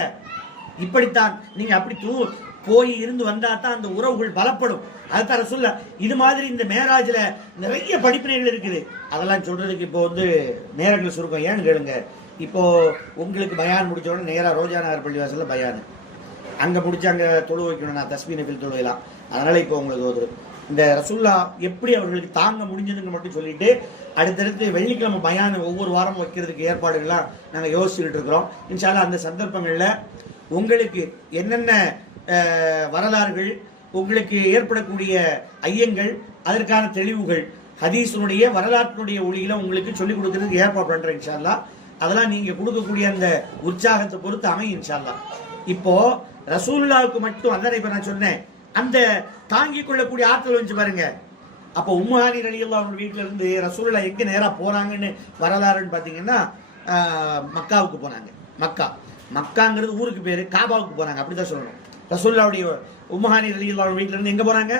இப்படித்தான் நீங்க அப்படி போய் இருந்து வந்தா தான் அந்த உறவுகள் பலப்படும். அதுதான் ரசூலுல்லாஹ் இது மாதிரி இந்த மேராஜ்ல நிறைய படிப்பினைகள் இருக்குது. அதெல்லாம் சொல்றதுக்கு இப்போ நேரங்கள் சுருக்கம். ஏன்னு கேளுங்க, இப்போ உங்களுக்கு பயான் முடிச்ச உடனே நேரா ரோஜா நகர் பள்ளிவாசல்ல பயான் அங்க முடிச்சு அங்க தொழு வைக்கணும். நான் தஸ்பீ நஃபில் தொழுவைலாம். அதனால இப்போ உங்களுக்கு இந்த ரசூலுல்லாஹ் எப்படி அவர்களுக்கு தாங்க முடிஞ்சதுன்னு மட்டும் சொல்லிட்டு அடுத்தடுத்து வெள்ளிக்கிழமை பயான் ஒவ்வொரு வாரம் வைக்கிறதுக்கு ஏற்பாடுகள்லாம் நாங்கள் யோசிச்சுட்டு இருக்கிறோம். இன்ஷா அல்லாஹ் அந்த சந்தர்ப்பங்களில் உங்களுக்கு என்னென்ன வரலாறுகள், உங்களுக்கு ஏற்படக்கூடிய ஐயங்கள், அதற்கான தெளிவுகள் ஹதீஸுடைய வரலாற்றினுடைய ஒளியில உங்களுக்கு சொல்லிக் கொடுக்கறதுக்கு ஏற்பாடு பண்றேன் இன்ஷா அல்லாஹ். அதெல்லாம் நீங்க கொடுக்கக்கூடிய அந்த உற்சாகத்தை பொறுத்து அமையும் இன்ஷா அல்லாஹ். இப்போ ரசூலுல்லாஹ்வுக்கு மட்டும் அதான் இப்ப நான் சொன்னேன், அந்த தாங்கிக் கொள்ளக்கூடிய ஆற்றல் வந்து பாருங்க. அப்போ உம்மு ஹானி ரலியல்லாஹு அன்ஹா வீட்டுல இருந்து ரசூலுல்லாஹ் எங்க நேரா போறாங்கன்னு வரலாறுன்னு பாத்தீங்கன்னா மக்காவுக்கு போனாங்க. மக்காங்கிறது ஊருக்கு பேரு, காபாவுக்கு போனாங்க. அப்படிதான் சொல்லணும். ரசூலுல்லாஹ்வுடைய உம்மு ஹானி ரலியல்லாஹு அன்ஹா வீட்டுல இருந்து எங்க போனாங்க?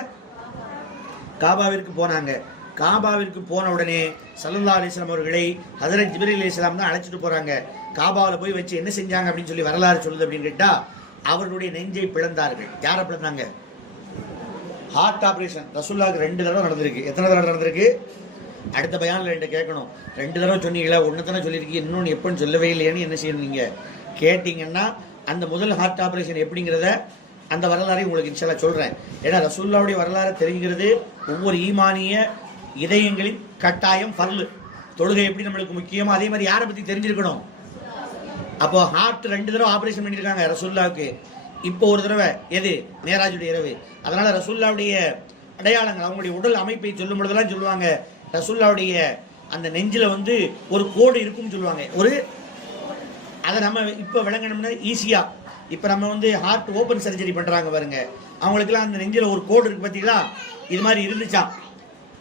காபாவிற்கு போனாங்க. காபாவிற்கு போன உடனே ஸல்லல்லாஹு அலைஹி வஸல்லம் அவர்களை ஹஜ்ரத் ஜிப்ரீல் அலைஹிஸ்ஸலாம் தான் அழைச்சிட்டு போறாங்க. காபாவில் போய் வச்சு என்ன செஞ்சாங்க அப்படின்னு சொல்லி வரலாறு சொல்லுது அப்படின்னு கேட்டா, அவர்களுடைய நெஞ்சை பிளந்தார்கள். யாரை பிளந்தாங்க? ஹார்ட் ஆபரேஷன் ரசூலுல்லாஹ்க்கு 2 தடவை நடந்திருக்கு. எத்தனை தடவை நடந்திருக்கு? அடுத்த பயான்ல 2 கேட்கணும். 2 தடவை சொன்னீங்களா? 1 தானே சொல்லியிருக்கீங்க, இன்னொன்று எப்பன்னு சொல்லவே இல்லையான்னு என்ன செய்யணும் நீங்க கேட்டீங்கன்னா, அந்த முதல் ஹார்ட் ஆபரேஷன் எப்படிங்கிறத அந்த வரலாறை உங்களுக்கு இன்ஷா அல்லாஹ் சொல்றேன். ஏன்னா ரசூலுல்லாஹ்வுடைய வரலாறு தெரிகிறது ஒவ்வொரு ஈமானிய இதயங்களின் கட்டாயம் ஃபர்லு. தொழுகை எப்படி நம்மளுக்கு முக்கியமோ அதே மாதிரி யாரை பத்தி தெரிஞ்சிருக்கணும். அப்போ ஹார்ட் 2 தடவை ஆபரேஷன் பண்ணியிருக்காங்க ரசூலுல்லாஹ்வுக்கு. இப்போ ஒரு தடவை எது? மேராஜுடைய இரவு. அதனால ரசூலுல்லாஹ்வுடைய அடையாளங்கள், அவங்களுடைய உடல் அமைப்பை சொல்லும் பொழுதெல்லாம் சொல்லுவாங்க, ரசூலுல்லாஹ்வுடைய அந்த நெஞ்சில ஒரு கோடு இருக்கும்னு சொல்லுவாங்க. அதை நம்ம இப்போ விளங்கணும்னா ஈஸியா, இப்போ நம்ம ஹார்ட் ஓபன் சர்ஜரி பண்றாங்க பாருங்க, அவங்களுக்குலாம் அந்த நெஞ்சில ஒரு கோடு இருக்கு பார்த்தீங்களா, இது மாதிரி இருந்துச்சா.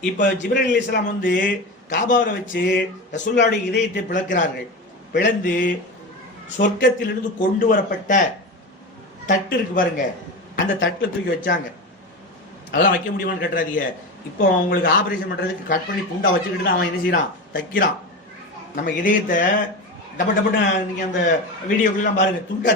இப்போ ஜிப்ரீல் அலைஹிஸ்ஸலாம் காபாவில் வச்சு ரசூலுல்லாஹ்வுடைய இதயத்தை பிளக்கிறார்கள். பிளந்து சொர்க்கத்திலிருந்து கொண்டு வரப்பட்ட தட்டு இருக்கு பாருங்க, அந்த தட்டை தூக்கி வச்சாங்க. அதெல்லாம் வைக்க முடியுமான்னு கேட்டுறாதீங்க. இப்போ அவங்களுக்கு ஆபரேஷன் பண்றதுக்கு கட் பண்ணி துண்டா வச்சுக்கிட்டு தான் அவன் என்ன செய்யறான், தைக்கிறான். நம்ம இதயத்தை டப்பட்டு நீங்க அந்த வீடியோக்கெல்லாம் பாருங்க, துண்டா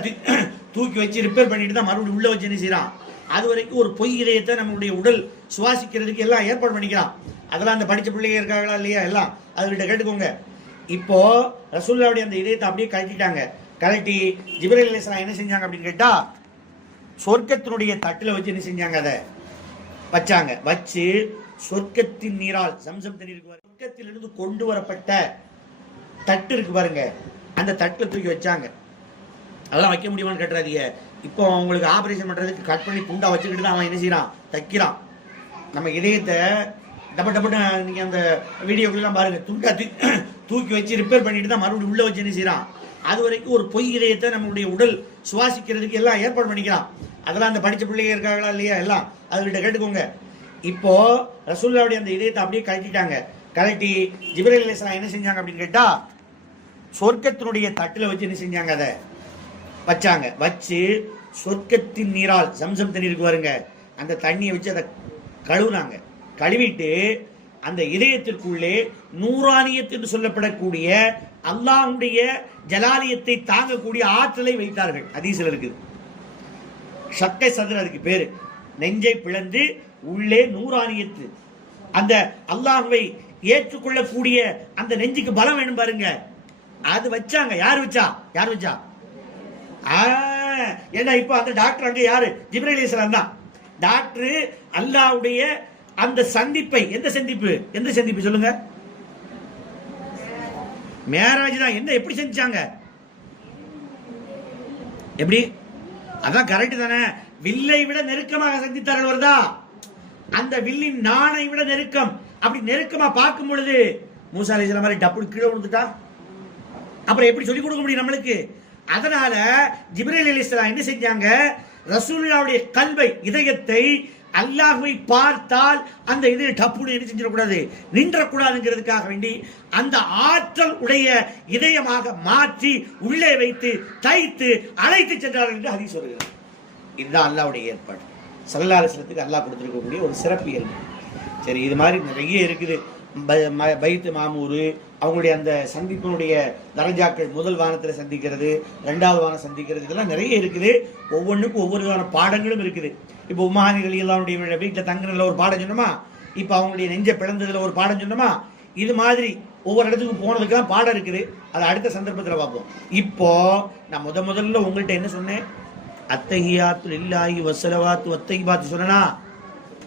தூக்கி வச்சு ரிப்பேர் பண்ணிட்டு தான் மறுபடியும் உள்ள வச்சு என்ன செய்யறான். அது வரைக்கும் ஒரு பொய் இதயத்தை நம்மளுடைய உடல் சுவாசிக்கிறதுக்கு எல்லாம் ஏற்பாடு பண்ணிக்கிறான். அதெல்லாம் அந்த படிச்ச பிள்ளைங்க இருக்காங்களா இல்லையா, எல்லாம் அதுகிட்ட கேட்டுக்கோங்க. இப்போ ரசூலுல்லாஹ்வுடைய அந்த இதயத்தை அப்படியே கழட்டிட்டாங்க. கழட்டி ஜிப்ரீல் அலைஹிஸ்ஸலாம் என்ன செஞ்சாங்க அப்படின்னு கேட்டா, சொர்க்கத்தினுடைய தட்டுல வச்சு என்ன செஞ்சாங்க, அதை வச்சாங்க. வச்சு சொர்க்கத்தின் நீரால் சம்சம் தண்ணீர் இருக்கு, சொர்க்கத்திலிருந்து கொண்டு வரப்பட்ட தட்டு இருக்கு பாருங்க, அந்த தட்டுல தூக்கி வச்சாங்க. அதெல்லாம் வைக்க முடியுமான்னு கேட்டுறாதீங்க. இப்போ அவங்களுக்கு ஆபரேஷன் பண்றதுக்கு கட் பண்ணி துண்டா வச்சுக்கிட்டு தான் அவன் என்ன செய்யறான், தைக்கிறான். நம்ம இதயத்தை டப்பட்டு நீங்க அந்த வீடியோக்கெல்லாம் பாருங்க, துண்டா தூக்கி வச்சு ரிப்பேர் பண்ணிட்டு தான் மறுபடியும் உள்ள வச்சு என்ன செய்யறான். அது வரைக்கும் ஒரு பொய் இதயத்தை நம்மளுடைய உடல் சுவாசிக்கிறதுக்கு எல்லாம் ஏற்பாடு பண்ணிக்கிறான். அதெல்லாம் அந்த படிச்ச பிள்ளைங்க இருக்காங்களா இல்லையா, எல்லாம் அதுகிட்ட கேட்டுக்கோங்க. இப்போ ரசூலுல்லாஹ்வுடைய அந்த இதயத்தை அப்படியே கழட்டிட்டாங்க. கழட்டி ஜிப்ரீல் அலைஹிஸ்ஸலாம் என்ன செஞ்சாங்க அப்படின்னு கேட்டா, சொர்க்கத்தினுடைய தட்டுல வச்சு என்ன செஞ்சாங்க, அதை வச்சாங்க. வச்சு சொர்க்கத்தின் நீரால் சம்சம் தண்ணீர் இருக்கு பாருங்க, அந்த தண்ணியை வச்சு அதை கழுவுனாங்க. கழுவிட்டு அந்த இதயத்திற்குள்ளே நூறானியத் என்று சொல்லப்படக்கூடிய அல்லாஹ்வுடைய ஜலாலியத்தை தாங்கக்கூடிய ஆற்றலை வைத்தார்கள். ஹதீஸ்ல இருக்குது, ஷக்கை சதுர் அதுக்கு பேரு. நெஞ்சை பிளந்து உள்ளே நூறானியத்து, அந்த அல்லாஹ்வை ஏற்றுக்கொள்ளக்கூடிய அந்த நெஞ்சுக்கு பலம் வேணும் பாருங்க, அது வச்சாங்க. யார் வச்சா? ஏன்னா இப்போ அந்த டாக்டர் அங்க யாரு? ஜிப்ரீல் அலைஹிஸ்ஸலாம் தான் டாக்டர். அல்லாஹ்வுடைய அந்த சந்திப்பை, எந்த சந்திப்பு சொல்லுங்க? மேராஜ் தான். என்ன எப்படி செஞ்சாங்க? எப்படி? அதான் கரெக்ட் தானே. வில்லை விட நெருக்கமாக சந்தித்தார்கள். வருதா? அந்த வில்லின் நாணை விட நெருக்கம். அப்படி நெருக்கமா பார்க்கும் பொழுது மூசா அலைஹிஸ்ஸலாம் மாதிரி டப்பு கீழே விழுந்துட்டா அப்புறம் எப்படி சொல்லிக் கொடுக்க முடியும் நம்மளுக்கு? அதனால ஜிப்ரீல் அலைஹிஸ்ஸலாம் என்ன செஞ்சாங்க, ரசூலுல்லாஹ்வுடைய கல்வை, இதயத்தை அல்லாஹ்வை பார்த்தால் அந்த இது டப்புன்னு என்ன செஞ்சிடக்கூடாது, நின்றக்கூடாதுங்கிறதுக்காக வேண்டி அந்த ஆற்றல் உடைய இதயமாக மாற்றி உள்ளே வைத்து தைத்து அழைத்து சென்றார்கள் என்று ஹதீஸ் சொல்கிறது. இதுதான் அல்லாஹ்வுடைய ஏற்பாடு. ஸல்லல்லாஹு அலைஹி வஸல்லத்துக்கு அல்லாஹ் கொடுத்துருக்கக்கூடிய ஒரு சிறப்பியல்பு. சரி, இது மாதிரி நிறைய இருக்குது. பைத்து மாமூரு அவங்களுடைய அந்த சந்திப்பினுடைய தரஜாக்கள், முதல் வானத்தில் சந்திக்கிறது, 2வது வானம் சந்திக்கிறது, இதெல்லாம் நிறைய இருக்குது. ஒவ்வொன்றுக்கும் ஒவ்வொரு விதமான பாடங்களும் இருக்குது. இப்போ உமானிகள் எல்லாருடைய வீட்டில் தங்குறதுல ஒரு பாடம் சொன்னோமா, இப்போ அவங்களுடைய நெஞ்ச பிளந்ததுல ஒரு பாடம் சொன்னோமா, இது மாதிரி ஒவ்வொரு இடத்துக்கு போனதுக்கெல்லாம் பாடம் இருக்குது. அதை அடுத்த சந்தர்ப்பத்தில் பார்ப்போம். இப்போ நான் முதல்ல உங்கள்கிட்ட என்ன சொன்னேன்? அத்தஹியாத்து லில்லாஹி வஸ்ஸலவாத்து வத்தய்யிபாத்து சொன்னா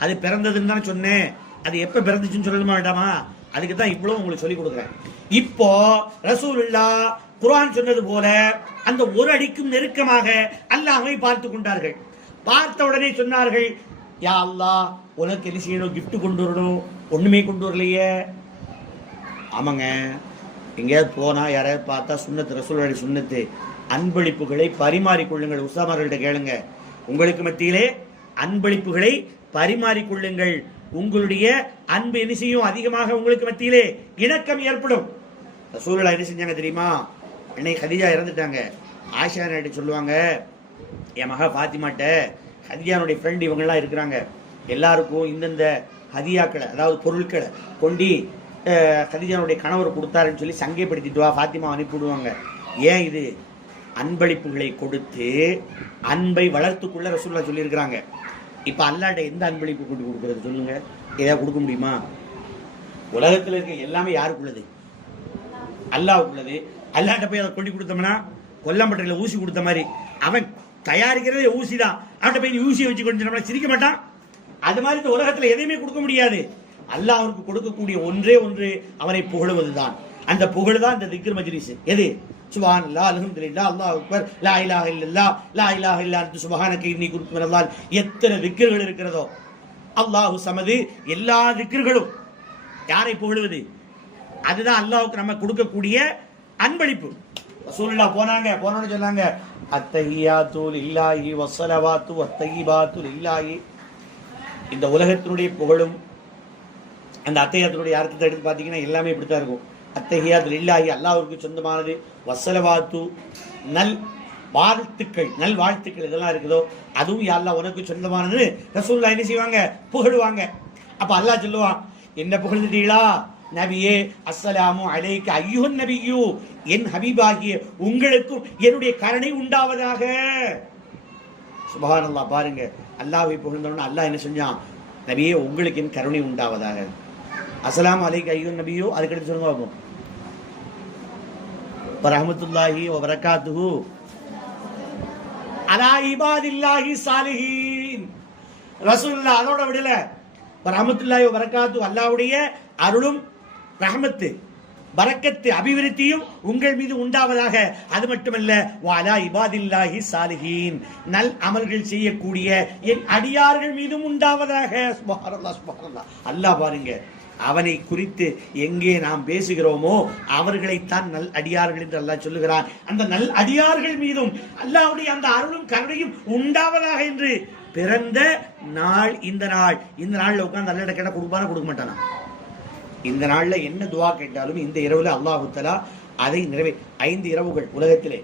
அது பிறந்ததுன்னு தானே சொன்னேன். அது எப்ப பிறந்துச்சுன்னு சொல்லணுமா வேண்டாமா? அதுக்கு தான் இவ்வளவு உங்களுக்கு சொல்லி கொடுக்குறேன். இப்போ ரசூலுல்லாஹ் குர்ஆன் சொன்னது போல அந்த ஒரு அடிக்கும் நெருக்கமாக அல்லாஹ்வை பார்த்து கொண்டார்கள். பார்த்த உடனே சொன்னார்கள், யா அல்லாஹ், உனக்கு என்ன செய்யணும்? கிஃப்ட் கொண்டு வரணும். ஒண்ணுமே கொண்டு வரலையே. ஆமாங்க, எங்கேயாவது போனா யாராவது பார்த்தா சுன்னத்து, ரசூலுல்லாஹி சுன்னத்து, அன்பளிப்புகளை பரிமாறிக்கொள்ளுங்கள். உஸ்தாமார்கள்ட்ட கேளுங்க, உங்களுக்கு மத்தியிலே அன்பளிப்புகளை பரிமாறிக்கொள்ளுங்கள். உங்களுடைய அன்பு என்ன செய்யும்? அதிகமாக உங்களுக்கு மத்தியிலே இணக்கம் ஏற்படும். ரசூலுல்லாஹ் என்ன செஞ்சாங்க தெரியுமா? அன்னை கதீஜா இறந்துட்டாங்க. ஆயிஷா நாயிட்ட சொல்லுவாங்க, என் மகா ஃபாத்திமாட்ட கதீஜானுடைய ஃப்ரெண்ட் இவங்கெல்லாம் இருக்கிறாங்க, எல்லாருக்கும் இந்தந்த ஹதியாக்களை, அதாவது பொருட்களை கொண்டு கதீஜானுடைய கணவர் கொடுத்தாருன்னு சொல்லி சங்கைப்படுத்திட்டு வா, ஃபாத்திமா அனுப்பிவிடுவாங்க. ஏன்? இது அன்பளிப்புகளை கொடுத்து அன்பை வளர்த்துக்குள்ள ரசூலுல்லாஹ் சொல்லியிருக்கிறாங்க. இப்போ அல்லாட்ட எந்த அன்பளிப்பு கொண்டு கொடுக்கறது சொல்லுங்க? ஏதாவது கொடுக்க முடியுமா? உலகத்தில் இருக்க எல்லாமே யாருக்குள்ளது? அல்லாஹ்வுக்குள்ளது. அல்லாட்ட போய் அதை கொண்டு கொடுத்தோம்னா கொல்லம்பட்டையில் ஊசி கொடுத்த மாதிரி, அவன் தயாரிக்கிறதே ஊசி தான், அவன்கிட்ட போய் ஊசியை வச்சு கொண்டு நம்மளை சிரிக்க மாட்டான். அது மாதிரி இந்த உலகத்தில் எதையுமே கொடுக்க முடியாது. அல்லாஹ் அவருக்கு கொடுக்கக்கூடிய ஒன்றே ஒன்று அவரை புகழுவதுதான். அந்த புகழ் தான் இந்த திக்ர் மஜ்லிஸ். எது? சுப்ஹானல்லாஹ், அல்ஹம்துலில்லாஹ், அல்லாஹு அக்பர், லா இலாஹ இல்லல்லாஹ், லா இலாஹ இல்லா அன்த சுப்ஹானக இன்னி குன்து மினல் எத்தனை திக்ர்கள் இருக்கிறதோ, அல்லாஹு சமது, எல்லா திக்ர்களும் யாரை புகழுவது? அதுதான் அல்லாஹ்வுக்கு நம்ம கொடுக்கக்கூடிய அன்பளிப்பு. ரசூலுல்லாஹ் போனோன்னு சொன்னாங்க, அத்தஹியாத்து லில்லாஹி வஸ்ஸலவாத்து வத்தய்யிபாத்து லில்லாஹி. இந்த உலகத்தினுடைய புகழும் அந்த அத்தஹியாத்தினுடைய அர்த்தத்தை எடுத்து பார்த்தீங்கன்னா எல்லாமே இப்படித்தான் இருக்கும். அத்தஹியாத்து லில்லாஹி, அல்லாஹ்வுக்கு சொந்தமானது. வஸ்ஸலவாத்து, நல் வாழ்த்துக்கள், நல் வாழ்த்துக்கள் இதெல்லாம் இருக்குதோ அதுவும் யா அல்லாஹ் உனக்கு சொந்தமானது. ரசூலுல்லாஹ் என்ன செய்வாங்க? புகழுவாங்க. அப்ப அல்லாஹ் சொல்லுவான், என்ன புகழ்ந்துட்டீங்களா நபியே? அஸ்ஸலாமு அலைக்க அய்யுஹன் நபியு, என் ஹபீபாகிய உங்களுக்கும் என்னுடைய கருணை உண்டாவதாக. சுப்ஹானல்லாஹ். பாருங்க, அல்லாஹ்வை புகழ்ந்தோம்னா அல்லாஹ் என்ன செஞ்சான்? நபியே உங்களுக்கு என் கருணை உண்டாவதாக. அஸ்ஸலாமு அலைக்க அய்யுஹன் நபியு, அதுக்கடுத்து சொல்லுங்க பார்ப்போம், வரஹ்மத்துல்லாஹி வ பரக்காத்துஹு அலா இபாதில்லாஹி சாலிஹீன். ரசூலுல்லாஹ் அதோட விடல, வரஹ்மத்துல்லாஹி வ பரக்காத்துஹு, அல்லாஹ்வுடைய அருளும் ரஹ்மத்து பரக்கத்து அபிவிருத்தியும் உங்கள் மீது உண்டாவதாக. அது மட்டுமல்ல, வஅலா இபாதில்லாஹி சாலிஹீன், நல் அமல்கள் செய்யக்கூடிய என் அடியார்கள் மீதும் உண்டாவதாக. சுப்ஹானல்லாஹ், சுப்ஹானல்லாஹ். அல்லாஹ் பாருங்க, அவனை குறித்து எங்கே நாம் பேசுகிறோமோ அவர்களைத்தான் நல் அடியார்கள் என்று அல்லாஹ் சொல்லுகிறான். அந்த நல் அடியார்கள் மீதும் அல்லாஹ்வுடைய அந்த அருளும் கருணையும் உண்டாவதாக என்று பிறந்த நாள் இந்த நாள். இந்த நாள்ல உட்கார்ந்து அல்லாஹ்ட்ட கேட்டா கொடுப்பானா கொடுக்க மாட்டானா? இந்த நாள்ல என்ன துவா கேட்டாலும் இந்த இரவுல அல்லாஹ் தஆலா அதை நிறைவே. 5 இரவுகள் உலகத்திலே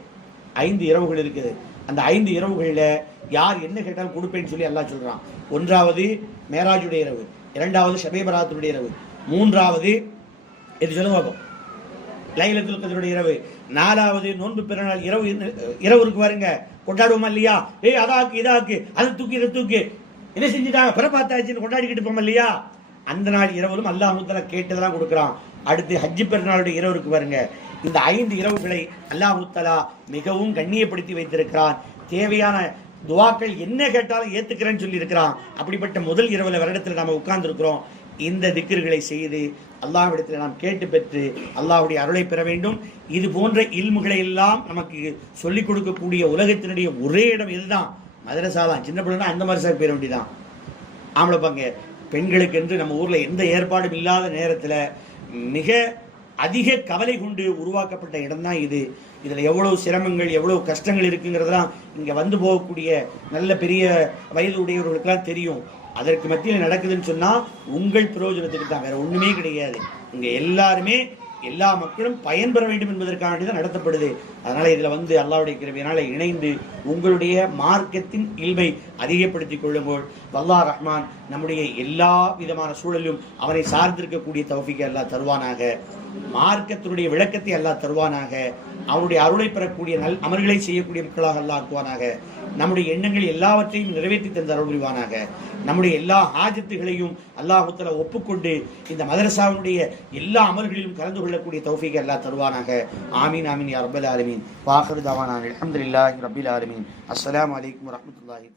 5 இரவுகள் இருக்குது. அந்த 5 இரவுகள்ல யார் என்ன கேட்டாலும் கொடுப்பேன்னு சொல்லி அல்லாஹ் சொல்றான். 1வது மேராஜுடைய இரவு, 2வது ஷபே பராத்துடைய இரவு, 3வது இது சொல்லுங்க பாப்போம் லைலத்துல் கத்ருடைய இரவு, 4வது நோன்பு பிறநாள் இரவு. இரவு இருக்கு பாருங்க, கொண்டாடுவோமா இல்லையா? அதாக்கு இதாக்கு, அதை தூக்கி இதை தூக்கி என்ன செஞ்சுட்டாங்க, பிறப்பாத்தாச்சுன்னு கொண்டாடிக்கிட்டு போமா இல்லையா? அந்த நாள் இரவிலும் அல்லாஹ் தஆலா கேட்டதெல்லாம் கொடுக்குறான். அடுத்து ஹஜ்ஜி பெருநாளுடைய இரவு இருக்கு பாருங்க. இந்த 5 இரவுகளை அல்லாஹ் தஆலா மிகவும் கண்ணியப்படுத்தி வைத்திருக்கிறான். தேவையான துவாக்கள் என்ன கேட்டாலும் ஏத்துக்கிறேன்னு சொல்லி இருக்கிறான். அப்படிப்பட்ட முதல் இரவுல வருடத்தில் நாம உட்கார்ந்து இருக்கிறோம். இந்த திக்ருகளை செய்து அல்லாஹ்விடத்தில் நாம் கேட்டு பெற்று அல்லாஹ்வுடைய அருளை பெற வேண்டும். இது போன்ற இல்முகளை எல்லாம் நமக்கு சொல்லிக் கொடுக்கக்கூடிய உலகத்தினுடைய ஒரே இடம் இதுதான், மதரசா தான். சின்ன பிள்ளைனா அந்த மாதிரி சார் பேர வேண்டிதான். ஆம்பளை பாங்க, பெண்களுக்கு என்று நம்ம ஊர்ல எந்த ஏற்பாடும் இல்லாத நேரத்துல மிக அதிக கவலை கொண்டு உருவாக்கப்பட்ட இடம் தான் இது. இதுல எவ்வளவு சிரமங்கள், எவ்வளவு கஷ்டங்கள் இருக்குங்கிறதெல்லாம் இங்க வந்து போகக்கூடிய நல்ல பெரிய வயது உடையவர்களுக்கெல்லாம் தெரியும். அதற்கு மத்தியில் நடக்குதுன்னு சொன்னா உங்கள் பிரயோஜனத்துக்கு தான், வேற ஒண்ணுமே கிடையாது. இங்க எல்லாருமே எல்லா மக்களும் பயன்பெற வேண்டும் என்பதற்காக தான் நடத்தப்படுது. அதனால இதுல அல்லாஹ்வுடைய கிருபையினால இணைந்து உங்களுடைய மார்க்கத்தின் இல்மை அதிகப்படுத்திக் கொள்ளுங்கள். அல்லாஹ் ரஹ்மான் நம்முடைய எல்லா விதமான சூழலும் அவனை சார்ந்திருக்கக்கூடிய தௌஃபீகை அல்லாஹ் தருவானாக. மார்க்கத்தினுடைய விளக்கத்தை அல்லாஹ் தருவானாக. அவனுடைய அருளை பெறக்கூடிய நல் அமல்களை செய்யக்கூடிய மக்களாக அல்லாஹ் ஆக்குவானாக. நம்முடைய எண்ணங்கள் எல்லாவற்றையும் நிறைவேற்றி தந்து அருள் புரிவானாக. நம்முடைய எல்லா ஹாஜத்துகளையும் அல்லாஹ் தஆலா ஒப்புக்கொண்டு இந்த மதரசாவினுடைய எல்லா அமல்களிலும் கலந்து கொள்ளக்கூடிய தௌஃபீகை அல்லாஹ் தருவானாக. ஆமீன் ஆமீன் யா ரப்பல் ஆலமீன். வாஹிரு தவானா அல்ஹம்துலில்லாஹி ரப்பில் ஆலமீன். அஸ்ஸலாமு அலைக்கும் வரஹ்மத்துல்லாஹி